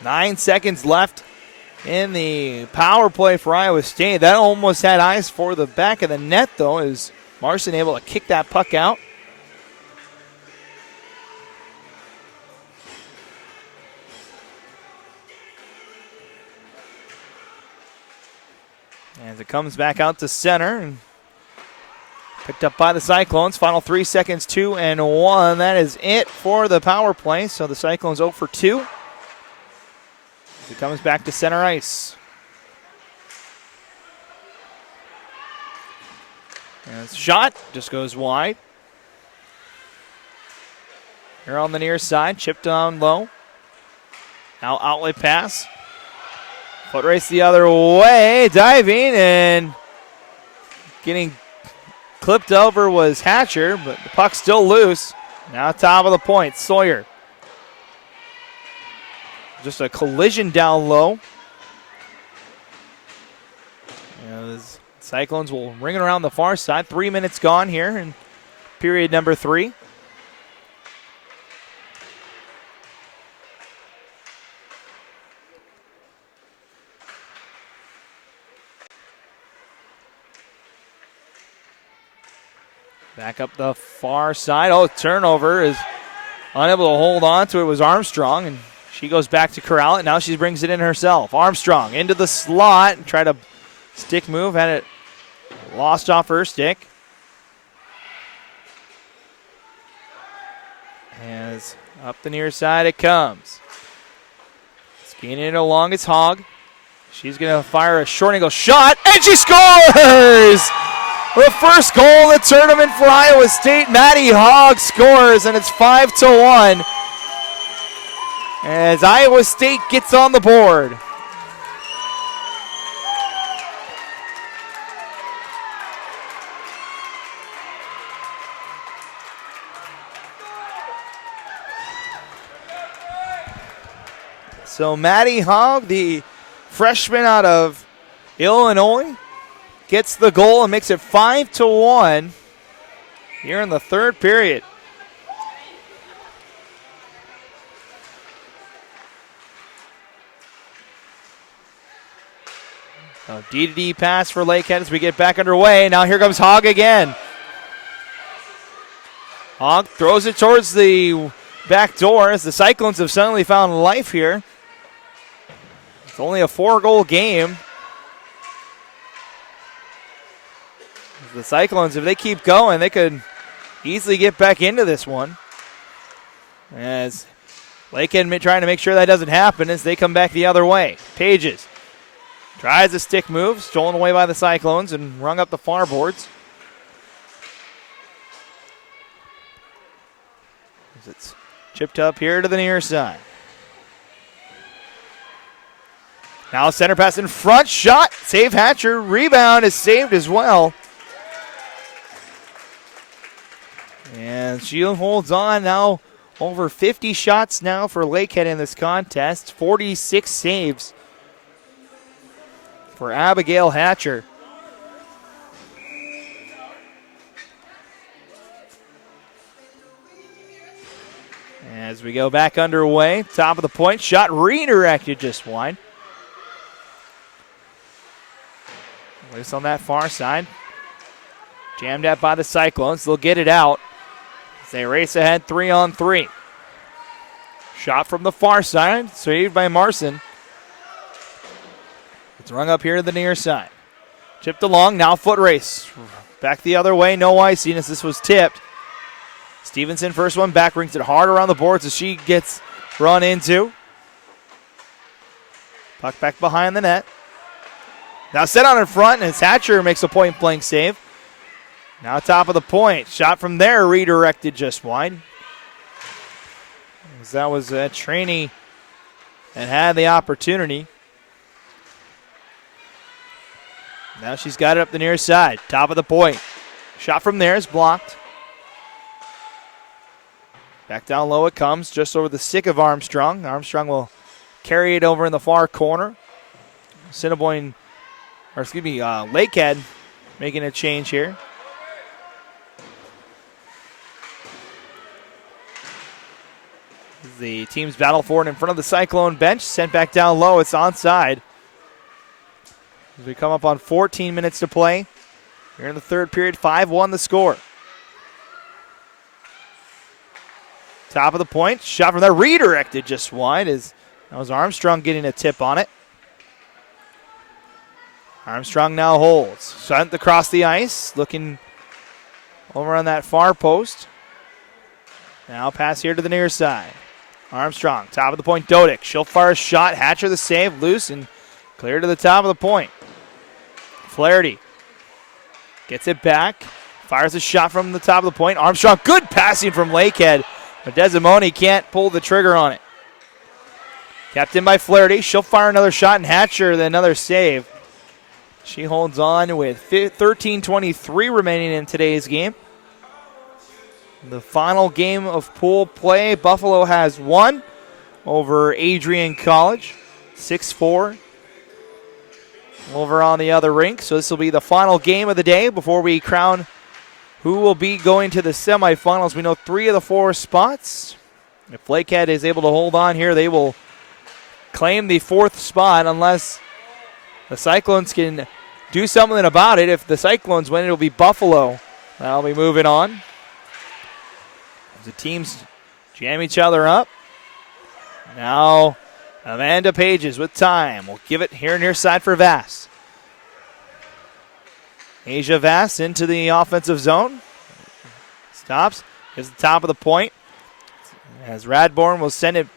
9 seconds left in the power play for Iowa State. That almost had eyes for the back of the net, though, as Marson able to kick that puck out. As it comes back out to center and picked up by the Cyclones. Final 3 seconds, 2 and 1. That is it for the power play. So the Cyclones 0 for 2. It comes back to center ice. And shot just goes wide. Here on the near side, chipped down low. Now outlet pass. Foot race the other way, diving and getting clipped over was Hatcher, but the puck's still loose. Now top of the point, Sawyer. Just a collision down low. The Cyclones will ring it around the far side. 3 minutes gone here in period number 3. Back up the far side. Oh, turnover is unable to hold on to it. It was Armstrong, and she goes back to corral it. Now she brings it in herself. Armstrong into the slot. Try to stick move. Had it lost off her stick. As up the near side it comes. Skating it along, it's Hogg. She's going to fire a short angle shot, and she scores! The first goal of the tournament for Iowa State. Maddie Hogg scores, and it's 5-1. As Iowa State gets on the board. So Maddie Hogg, the freshman out of Illinois, gets the goal and makes it 5-1 here in the third period. So D-to-D pass for Lakehead as we get back underway. Now here comes Hogg again. Hogg throws it towards the back door as the Cyclones have suddenly found life here. It's only a 4-goal game. The Cyclones, if they keep going, they could easily get back into this one. As Lakehead trying to make sure that doesn't happen as they come back the other way. Pages tries a stick move, stolen away by the Cyclones and rung up the far boards. As it's chipped up here to the near side. Now center pass in front, shot, save Hatcher, rebound is saved as well. And she holds on now, over 50 shots now for Lakehead in this contest, 46 saves for Abigail Hatcher. As we go back underway, top of the point, shot redirected just wide. Loose on that far side. Jammed at by the Cyclones. They'll get it out as they race ahead 3-on-3. Shot from the far side, saved by Marson. It's rung up here to the near side. Chipped along, now foot race. Back the other way, no icing as this was tipped. Stevenson, first one back, rings it hard around the boards as she gets run into. Puck back behind the net. Now set on in front, and Hatcher makes a point-blank save. Now top of the point. Shot from there, redirected just wide. As that was Traney and had the opportunity. Now she's got it up the near side. Top of the point. Shot from there is blocked. Back down low it comes, just over the stick of Armstrong. Armstrong will carry it over in the far corner. Lakehead making a change here. The team's battle for it in front of the Cyclone bench. Sent back down low. It's onside. As we come up on 14 minutes to play. Here in the third period, 5-1 the score. Top of the point. Shot from there. Redirected just wide. As that was Armstrong getting a tip on it. Armstrong now holds. Sent across the ice. Looking over on that far post. Now pass here to the near side. Armstrong, top of the point, Dodick. She'll fire a shot. Hatcher the save. Loose and clear to the top of the point. Flaherty gets it back. Fires a shot from the top of the point. Armstrong, good passing from Lakehead. But Desimone can't pull the trigger on it. Kept in by Flaherty. She'll fire another shot, and Hatcher then another save. She holds on with 13:23 remaining in today's game. The final game of pool play, Buffalo has won over Adrian College, 6-4 over on the other rink. So this will be the final game of the day before we crown who will be going to the semifinals. We know 3 of the 4 spots. If Lakehead is able to hold on here, they will claim the 4th spot unless the Cyclones can do something about it. If the Cyclones win, it'll be Buffalo that'll be moving on. The teams jam each other up. Now Amanda Pages with time. We'll give it here near side for Vass. Asia Vass into the offensive zone. Stops. Gives the top of the point. As Radbourne will send it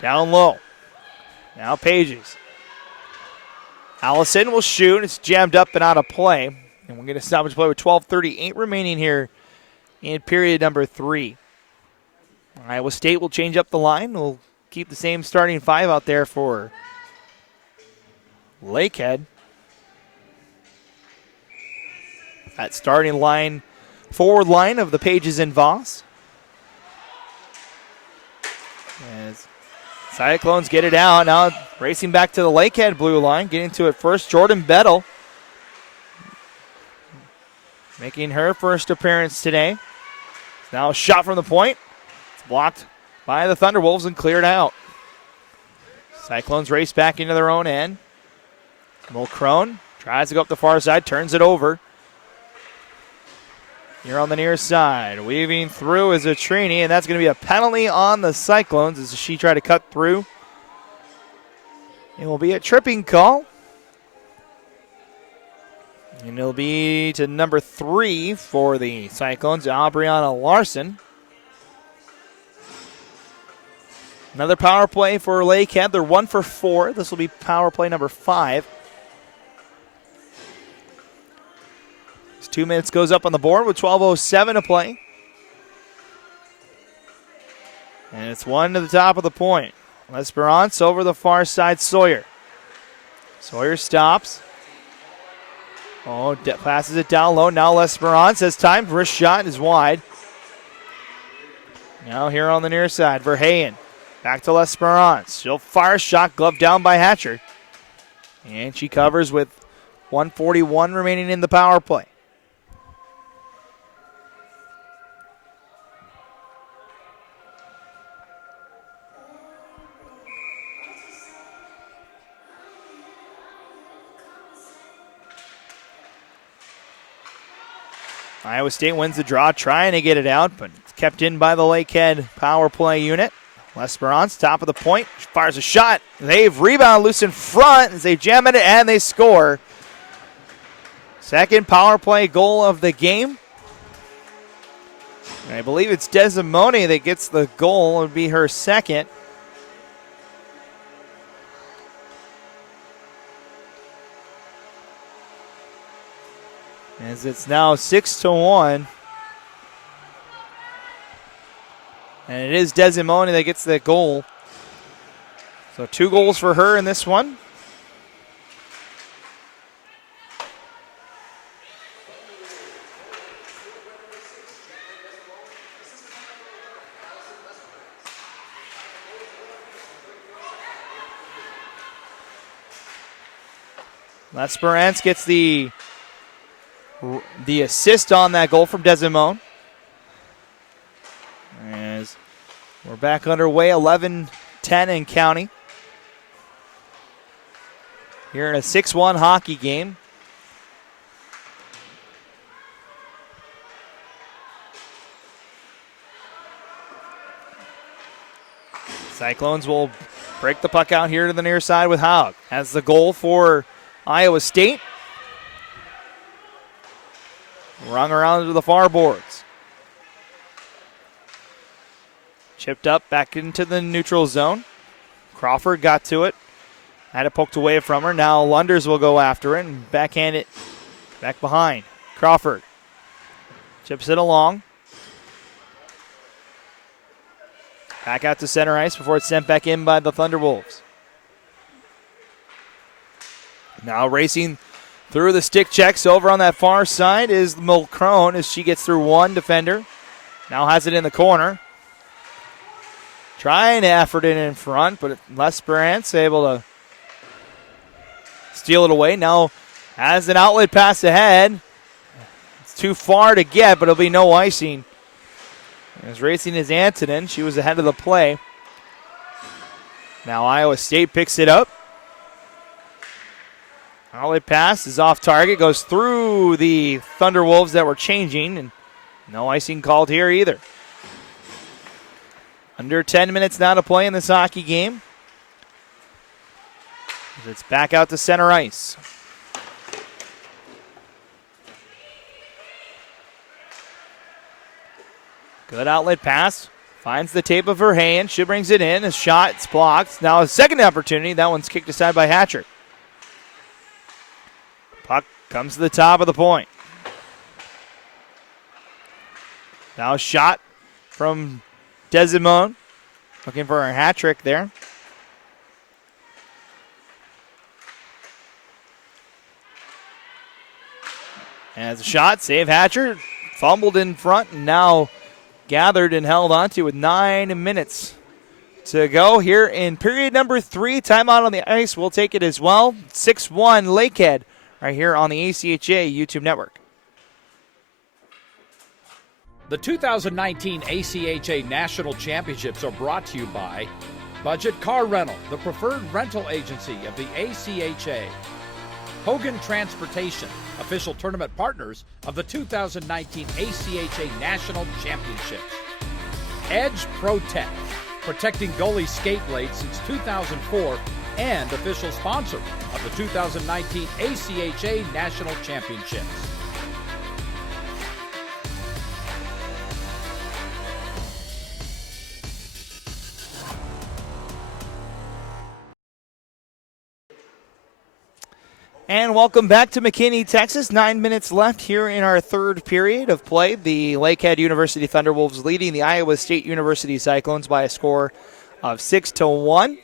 down low. Now Pages. Allison will shoot. It's jammed up and out of play. And we're going to stoppage play with 12:38 remaining here in period number 3. Iowa State will change up the line. We'll keep the same starting 5 out there for Lakehead. That starting line, forward line of the Pages and Voss. As Cyclones get it out. Now racing back to the Lakehead blue line. Getting to it first, Jordan Bettle. making her first appearance today. Now a shot from the point. It's blocked by the Thunderwolves and cleared out. Cyclones race back into their own end. Mulcrone tries to go up the far side, turns it over. Here on the near side, weaving through is a Trini, and that's going to be a penalty on the Cyclones as she tried to cut through. It will be a tripping call. And it'll be to number 3 for the Cyclones, Aubriana Larson. Another power play for Lakehead. They're 1 for 4. This will be power play number 5. 2 minutes goes up on the board with 12:07 to play. And it's 1 to the top of the point. L'Esperance over the far side, Sawyer. Sawyer stops. Oh, passes it down low. Now L'Esperance has time. First shot is wide. Now here on the near side, Verheyen. Back to L'Esperance. She'll fire a shot, glove down by Hatcher. And she covers with 1:41 remaining in the power play. Iowa State wins the draw, trying to get it out, but it's kept in by the Lakehead power play unit. L'Esperance, top of the point, fires a shot. They've rebound loose in front as they jam it and they score. Second power play goal of the game. And I believe it's Desimone that gets the goal. It would be her second. As it's now 6-1. And it is Desimone that gets the goal. So 2 goals for her in this one. L'Esperance gets the assist on that goal from Desimone. As we're back underway, 11-10 in county. Here in a 6-1 hockey game. Cyclones will break the puck out here to the near side with Haug. Has the goal for Iowa State. Rung around to the far boards. Chipped up back into the neutral zone. Crawford got to it. Had it poked away from her. Now Lunders will go after it and backhand it back behind. Crawford chips it along. Back out to center ice before it's sent back in by the Thunderwolves. Now racing through the stick checks over on that far side is Mulcrone as she gets through one defender. Now has it in the corner. Trying to effort it in front, but L'Esperance able to steal it away. Now has an outlet pass ahead. It's too far to get, but it'll be no icing. As racing is Antonin. She was ahead of the play. Now Iowa State picks it up. Outlet pass is off target, goes through the Thunderwolves that were changing, and no icing called here either. Under 10 minutes now to play in this hockey game. It's back out to center ice. Good outlet pass. Finds the tape of her hand. She brings it in. A shot. It's blocked. Now a second opportunity. That one's kicked aside by Hatcher. Puck comes to the top of the point. Now a shot from Desimone. Looking for a hat trick there. As a shot, save Hatcher. Fumbled in front and now gathered and held onto with 9 minutes to go here in period number 3. Timeout on the ice. We'll take it as well. 6-1 Lakehead right here on the ACHA YouTube network. The 2019 ACHA National Championships are brought to you by Budget Car Rental, the preferred rental agency of the ACHA. Hogan Transportation, official tournament partners of the 2019 ACHA National Championships. Edge Protect, protecting goalie skate blades since 2004 and official sponsor of the 2019 ACHA National Championships. And welcome back to McKinney, Texas. 9 minutes left here in our third period of play. The Lakehead University Thunderwolves leading the Iowa State University Cyclones by a score of 6-1.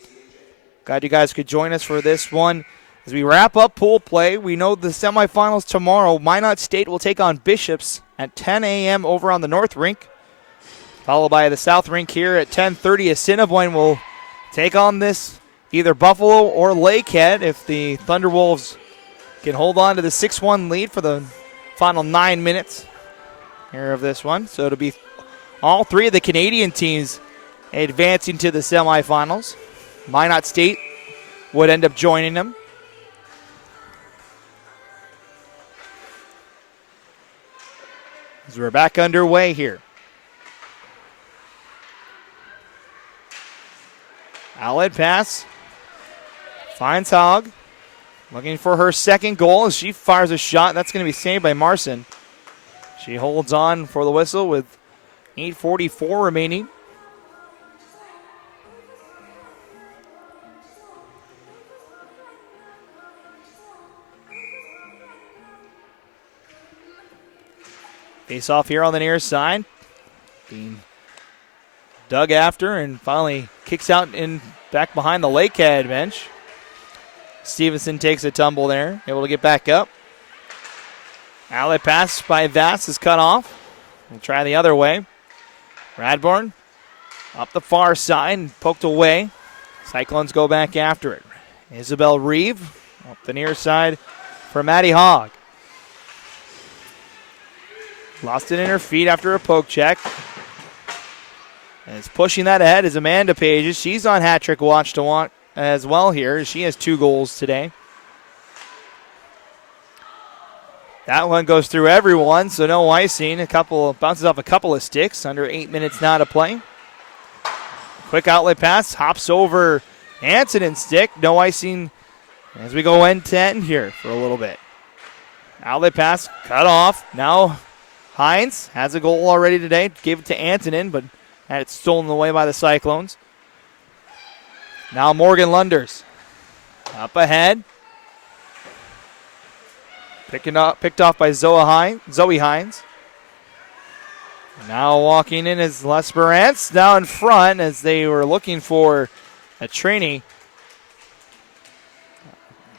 Glad you guys could join us for this one. As we wrap up pool play, we know the semifinals tomorrow. Minot State will take on Bishops at 10 a.m. over on the North Rink, followed by the South Rink here at 10:30. Assiniboine will take on this either Buffalo or Lakehead if the Thunderwolves can hold on to the 6-1 lead for the final 9 minutes here of this one. So it'll be all three of the Canadian teams advancing to the semifinals. Minot State would end up joining them. As we're back underway here. Outlet pass. Finds Hogg. Looking for her second goal as she fires a shot. That's going to be saved by Marson. She holds on for the whistle with 8:44 remaining. Face off here on the near side. Being dug after and finally kicks out in back behind the Lakehead bench. Stevenson takes a tumble there, able to get back up. Outlet pass by Vass is cut off. We'll try the other way. Radborn up the far side and poked away. Cyclones go back after it. Isabel Reeve up the near side for Maddie Hogg. Lost it in her feet after a poke check. And it's pushing that ahead is Amanda Pages. She's on hat trick watch to want as well here. She has 2 goals today. That one goes through everyone, so no icing. Bounces off a couple of sticks. Under 8 minutes now to play. Quick outlet pass. Hops over Anson's stick. No icing as we go end to end here for a little bit. Outlet pass cut off. Now Hines has a goal already today. Gave it to Antonin, but had it stolen away by the Cyclones. Now Morgan Lunders up ahead. Picked off by Zoe Hines. Now walking in is L'Esperance. Now in front as they were looking for a trainee.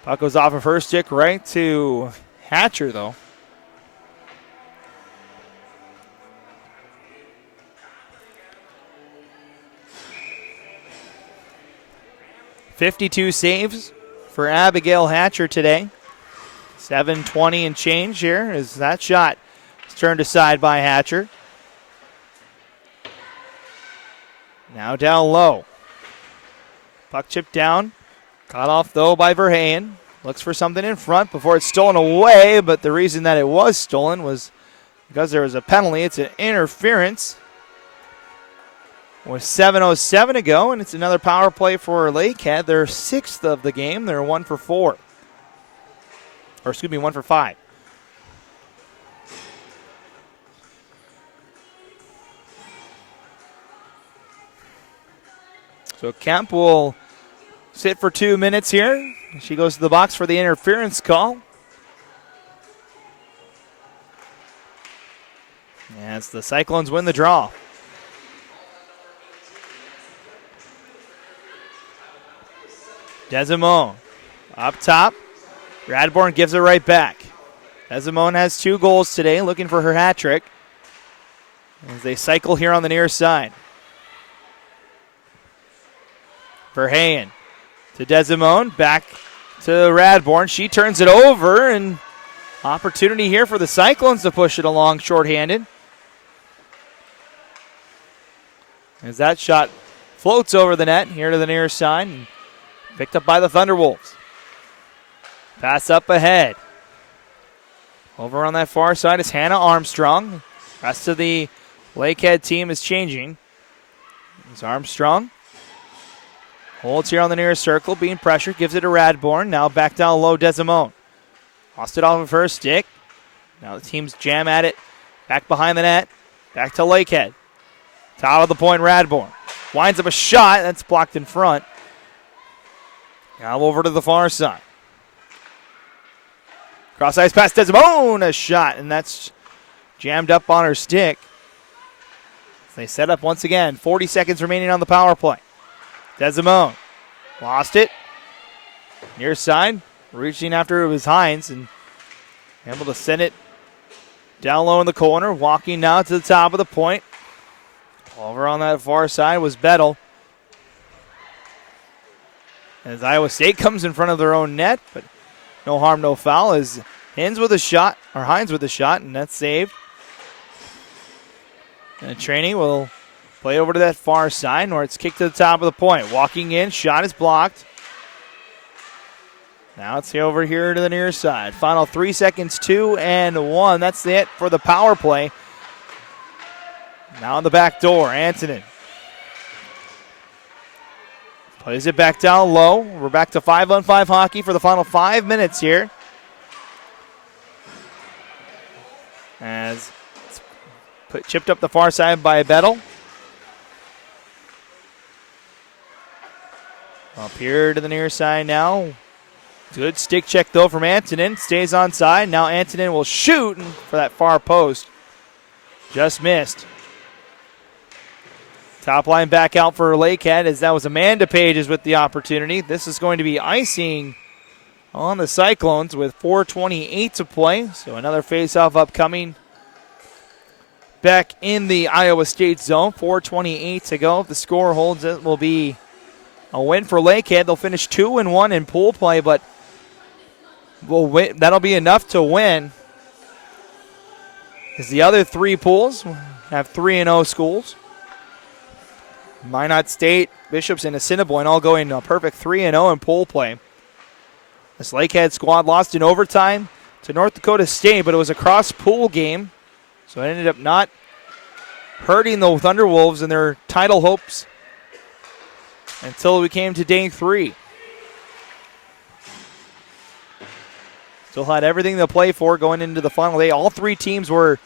Puck goes off of her stick right to Hatcher though. .52 saves for Abigail Hatcher today. 7:20 and change here as that shot is turned aside by Hatcher. Now down low. Puck chipped down. Caught off though by Verheyen. Looks for something in front before it's stolen away, but the reason that it was stolen was because there was a penalty. It's an interference. With 7:07 to go, and it's another power play for Lakehead. Their 6th of the game. They're 1 for 4. Or excuse me, 1 for 5. So Kemp will sit for 2 minutes here. She goes to the box for the interference call. As the Cyclones win the draw. Desimone up top. Radborn gives it right back. Desimone has 2 goals today, looking for her hat trick. As they cycle here on the near side. Verheyen to Desimone, back to Radborn. She turns it over, and opportunity here for the Cyclones to push it along shorthanded. As that shot floats over the net here to the near side. And picked up by the Thunderwolves. Pass up ahead. Over on that far side is Hannah Armstrong. Rest of the Lakehead team is changing. It's Armstrong. Holds here on the near circle, being pressured. Gives it to Radbourne. Now back down low, Desimone. Lost it off of her stick. Now the teams jam at it. Back behind the net. Back to Lakehead. Top of the point, Radbourne. Winds up a shot. That's blocked in front. Now over to the far side. Cross ice pass, Desimone. A shot, and that's jammed up on her stick. They set up once again. 40 seconds remaining on the power play. Desimone lost it. Near side. Reaching after it was Hines and able to send it down low in the corner. Walking now to the top of the point. Over on that far side was Bettel. As Iowa State comes in front of their own net, but no harm, no foul as Hines with a shot, and that's saved. And Trainee will play over to that far side, where it's kicked to the top of the point. Walking in, shot is blocked. Now it's over here to the near side. Final 3 seconds, 2 and 1. That's it for the power play. Now on the back door, Antonin. Plays it back down low. We're back to 5-on-5 hockey for the final 5 minutes here. As it's chipped up the far side by Bettel. Up here to the near side now. Good stick check, though, from Antonin. Stays on side. Now Antonin will shoot for that far post. Just missed. Top line back out for Lakehead as that was Amanda Pages with the opportunity. This is going to be icing on the Cyclones with 4:28 to play. So another face-off upcoming back in the Iowa State zone. 4:28 to go. If the score holds, it will be a win for Lakehead. They'll finish 2-1 in pool play, but that'll be enough to win. As the other three pools have 3-0 schools. Minot State, Bishops, and Assiniboine all going a perfect 3-0 in pool play. This Lakehead squad lost in overtime to North Dakota State, but it was a cross-pool game, so it ended up not hurting the Thunderwolves and their title hopes until we came to day 3. Still had everything to play for going into the final day. All three teams were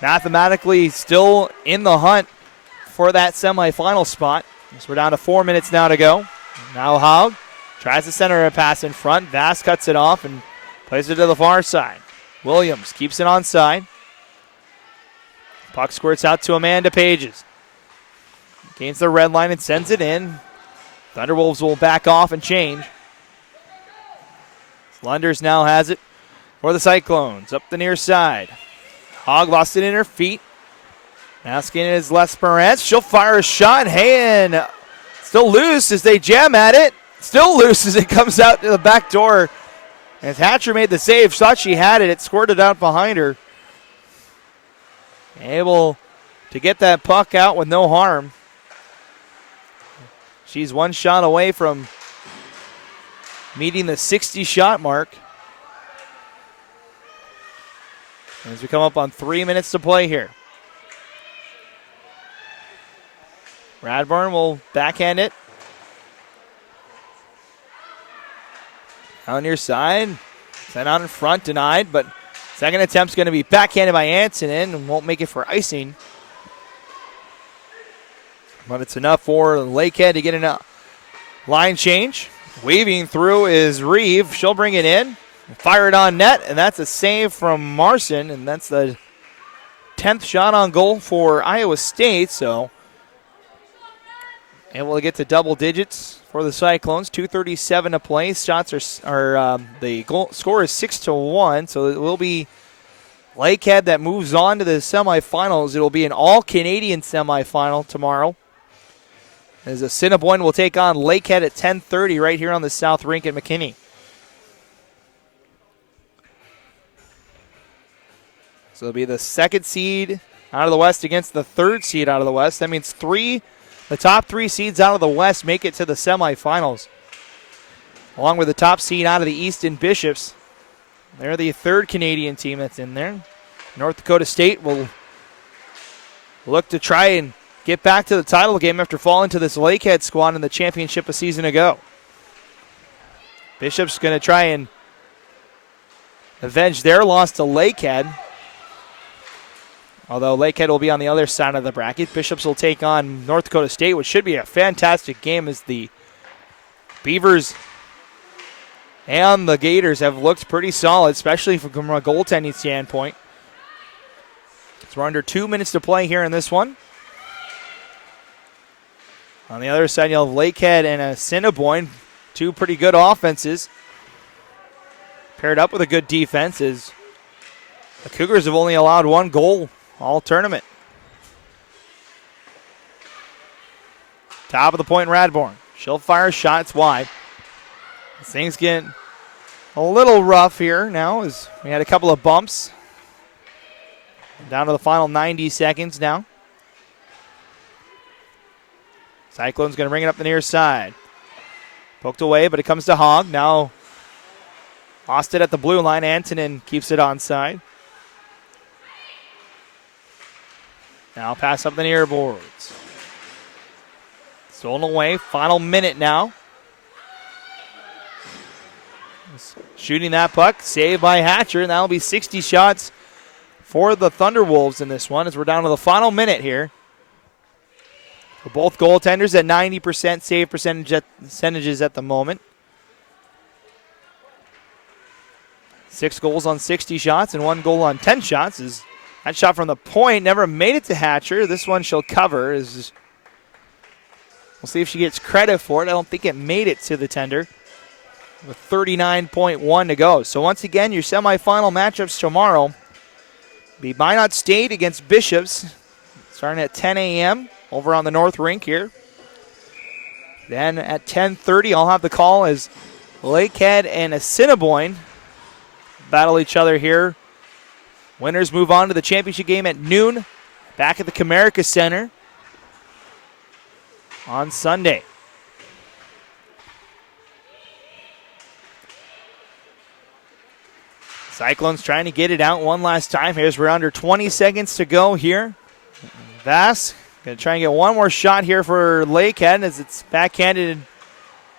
mathematically still in the hunt for that semifinal spot. So we're down to 4 minutes now to go. Now Haug tries to center a pass in front. Vass cuts it off and plays it to the far side. Williams keeps it on side. Puck squirts out to Amanda Pages. Gains the red line and sends it in. Thunderwolves will back off and change. Lunders now has it for the Cyclones. Up the near side. Hogg lost it in her feet. Asking is Les Perez. She'll fire a shot. Hayen still loose as they jam at it. Still loose as it comes out to the back door. And Hatcher made the save. Thought she had it. It squirted out behind her. Able to get that puck out with no harm. She's one shot away from meeting the 60-shot mark. As we come up on 3 minutes to play here. Radbourne will backhand it. On your side. Sent out in front, denied, but second attempt's going to be backhanded by Antonin and won't make it for icing. But it's enough for Lakehead to get a line change. Weaving through is Reeve. She'll bring it in. Fire it on net, and that's a save from Marson, and that's the 10th shot on goal for Iowa State, so able to get to double digits for the Cyclones. 2:37 to play. Shots are the goal score is 6-1, so it will be Lakehead that moves on to the semifinals. It will be an all-Canadian semifinal tomorrow, as Assiniboine will take on Lakehead at 10:30 right here on the South Rink at McKinney. So it'll be the second seed out of the West against the 3rd seed out of the West. That means the top 3 seeds out of the West make it to the semifinals, along with the top seed out of the East in Bishops. They're the 3rd Canadian team that's in there. North Dakota State will look to try and get back to the title game after falling to this Lakehead squad in the championship a season ago. Bishop's going to try and avenge their loss to Lakehead. Although Lakehead will be on the other side of the bracket. Bishops will take on North Dakota State, which should be a fantastic game as the Beavers and the Gators have looked pretty solid, especially from a goaltending standpoint. So we're under 2 minutes to play here in this one. On the other side, you'll have Lakehead and Assiniboine, 2 pretty good offenses, paired up with a good defense, as the Cougars have only allowed 1 goal all tournament. Top of the point, Radbourne. She'll fire a shot. It's wide. Things get a little rough here now as we had a couple of bumps. Down to the final 90 seconds now. Cyclone's going to bring it up the near side. Poked away, but it comes to Hogg. Now lost it at the blue line. Antonin keeps it onside. Now pass up the near boards. Stolen away. Final minute now. Shooting that puck. Saved by Hatcher. And that'll be 60 shots for the Thunderwolves in this one as we're down to the final minute here. For both goaltenders at 90% save percentages at the moment. 6 goals on 60 shots and 1 goal on 10 shots. Is that shot from the point never made it to Hatcher. This one she'll cover. We'll see if she gets credit for it. I don't think it made it to the tender with 39.1 to go. So once again, your semifinal matchups tomorrow be Minot State against Bishops, starting at 10 a.m. over on the North Rink here. Then at 10:30, I'll have the call as Lakehead and Assiniboine battle each other here. Winners move on to the championship game at noon, back at the Comerica Center on Sunday. Cyclones trying to get it out one last time. We're under 20 seconds to go here. Vass going to try and get one more shot here for Lakehead as it's backhanded and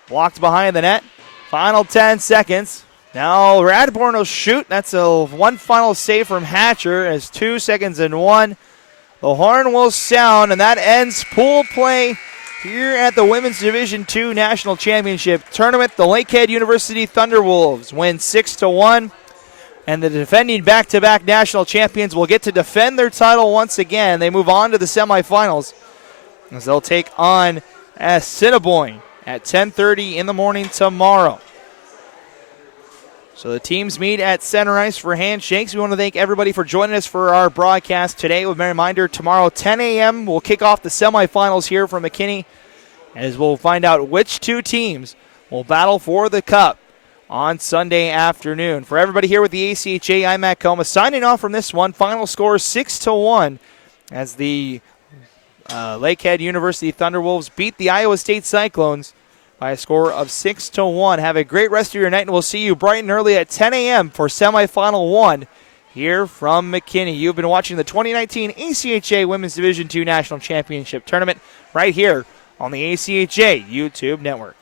blocked behind the net. Final 10 seconds. Now Radbourne will shoot. That's one final save from Hatcher as 2 seconds and 1. The horn will sound, and that ends pool play here at the Women's Division II National Championship Tournament. The Lakehead University Thunderwolves win 6-1. And the defending back-to-back national champions will get to defend their title once again. They move on to the semifinals as they'll take on Assiniboine at 10:30 in the morning tomorrow. So the teams meet at center ice for handshakes. We want to thank everybody for joining us for our broadcast today. With a reminder, tomorrow 10 a.m. we'll kick off the semifinals here from McKinney as we'll find out which 2 teams will battle for the cup on Sunday afternoon. For everybody here with the ACHA, I'm Matt Coma signing off from this one. Final score 6-1 as the Lakehead University Thunderwolves beat the Iowa State Cyclones by a score of 6-1. Have a great rest of your night, and we'll see you bright and early at 10 a.m. for semifinal 1 here from McKinney. You've been watching the 2019 ACHA Women's Division II National Championship Tournament right here on the ACHA YouTube Network.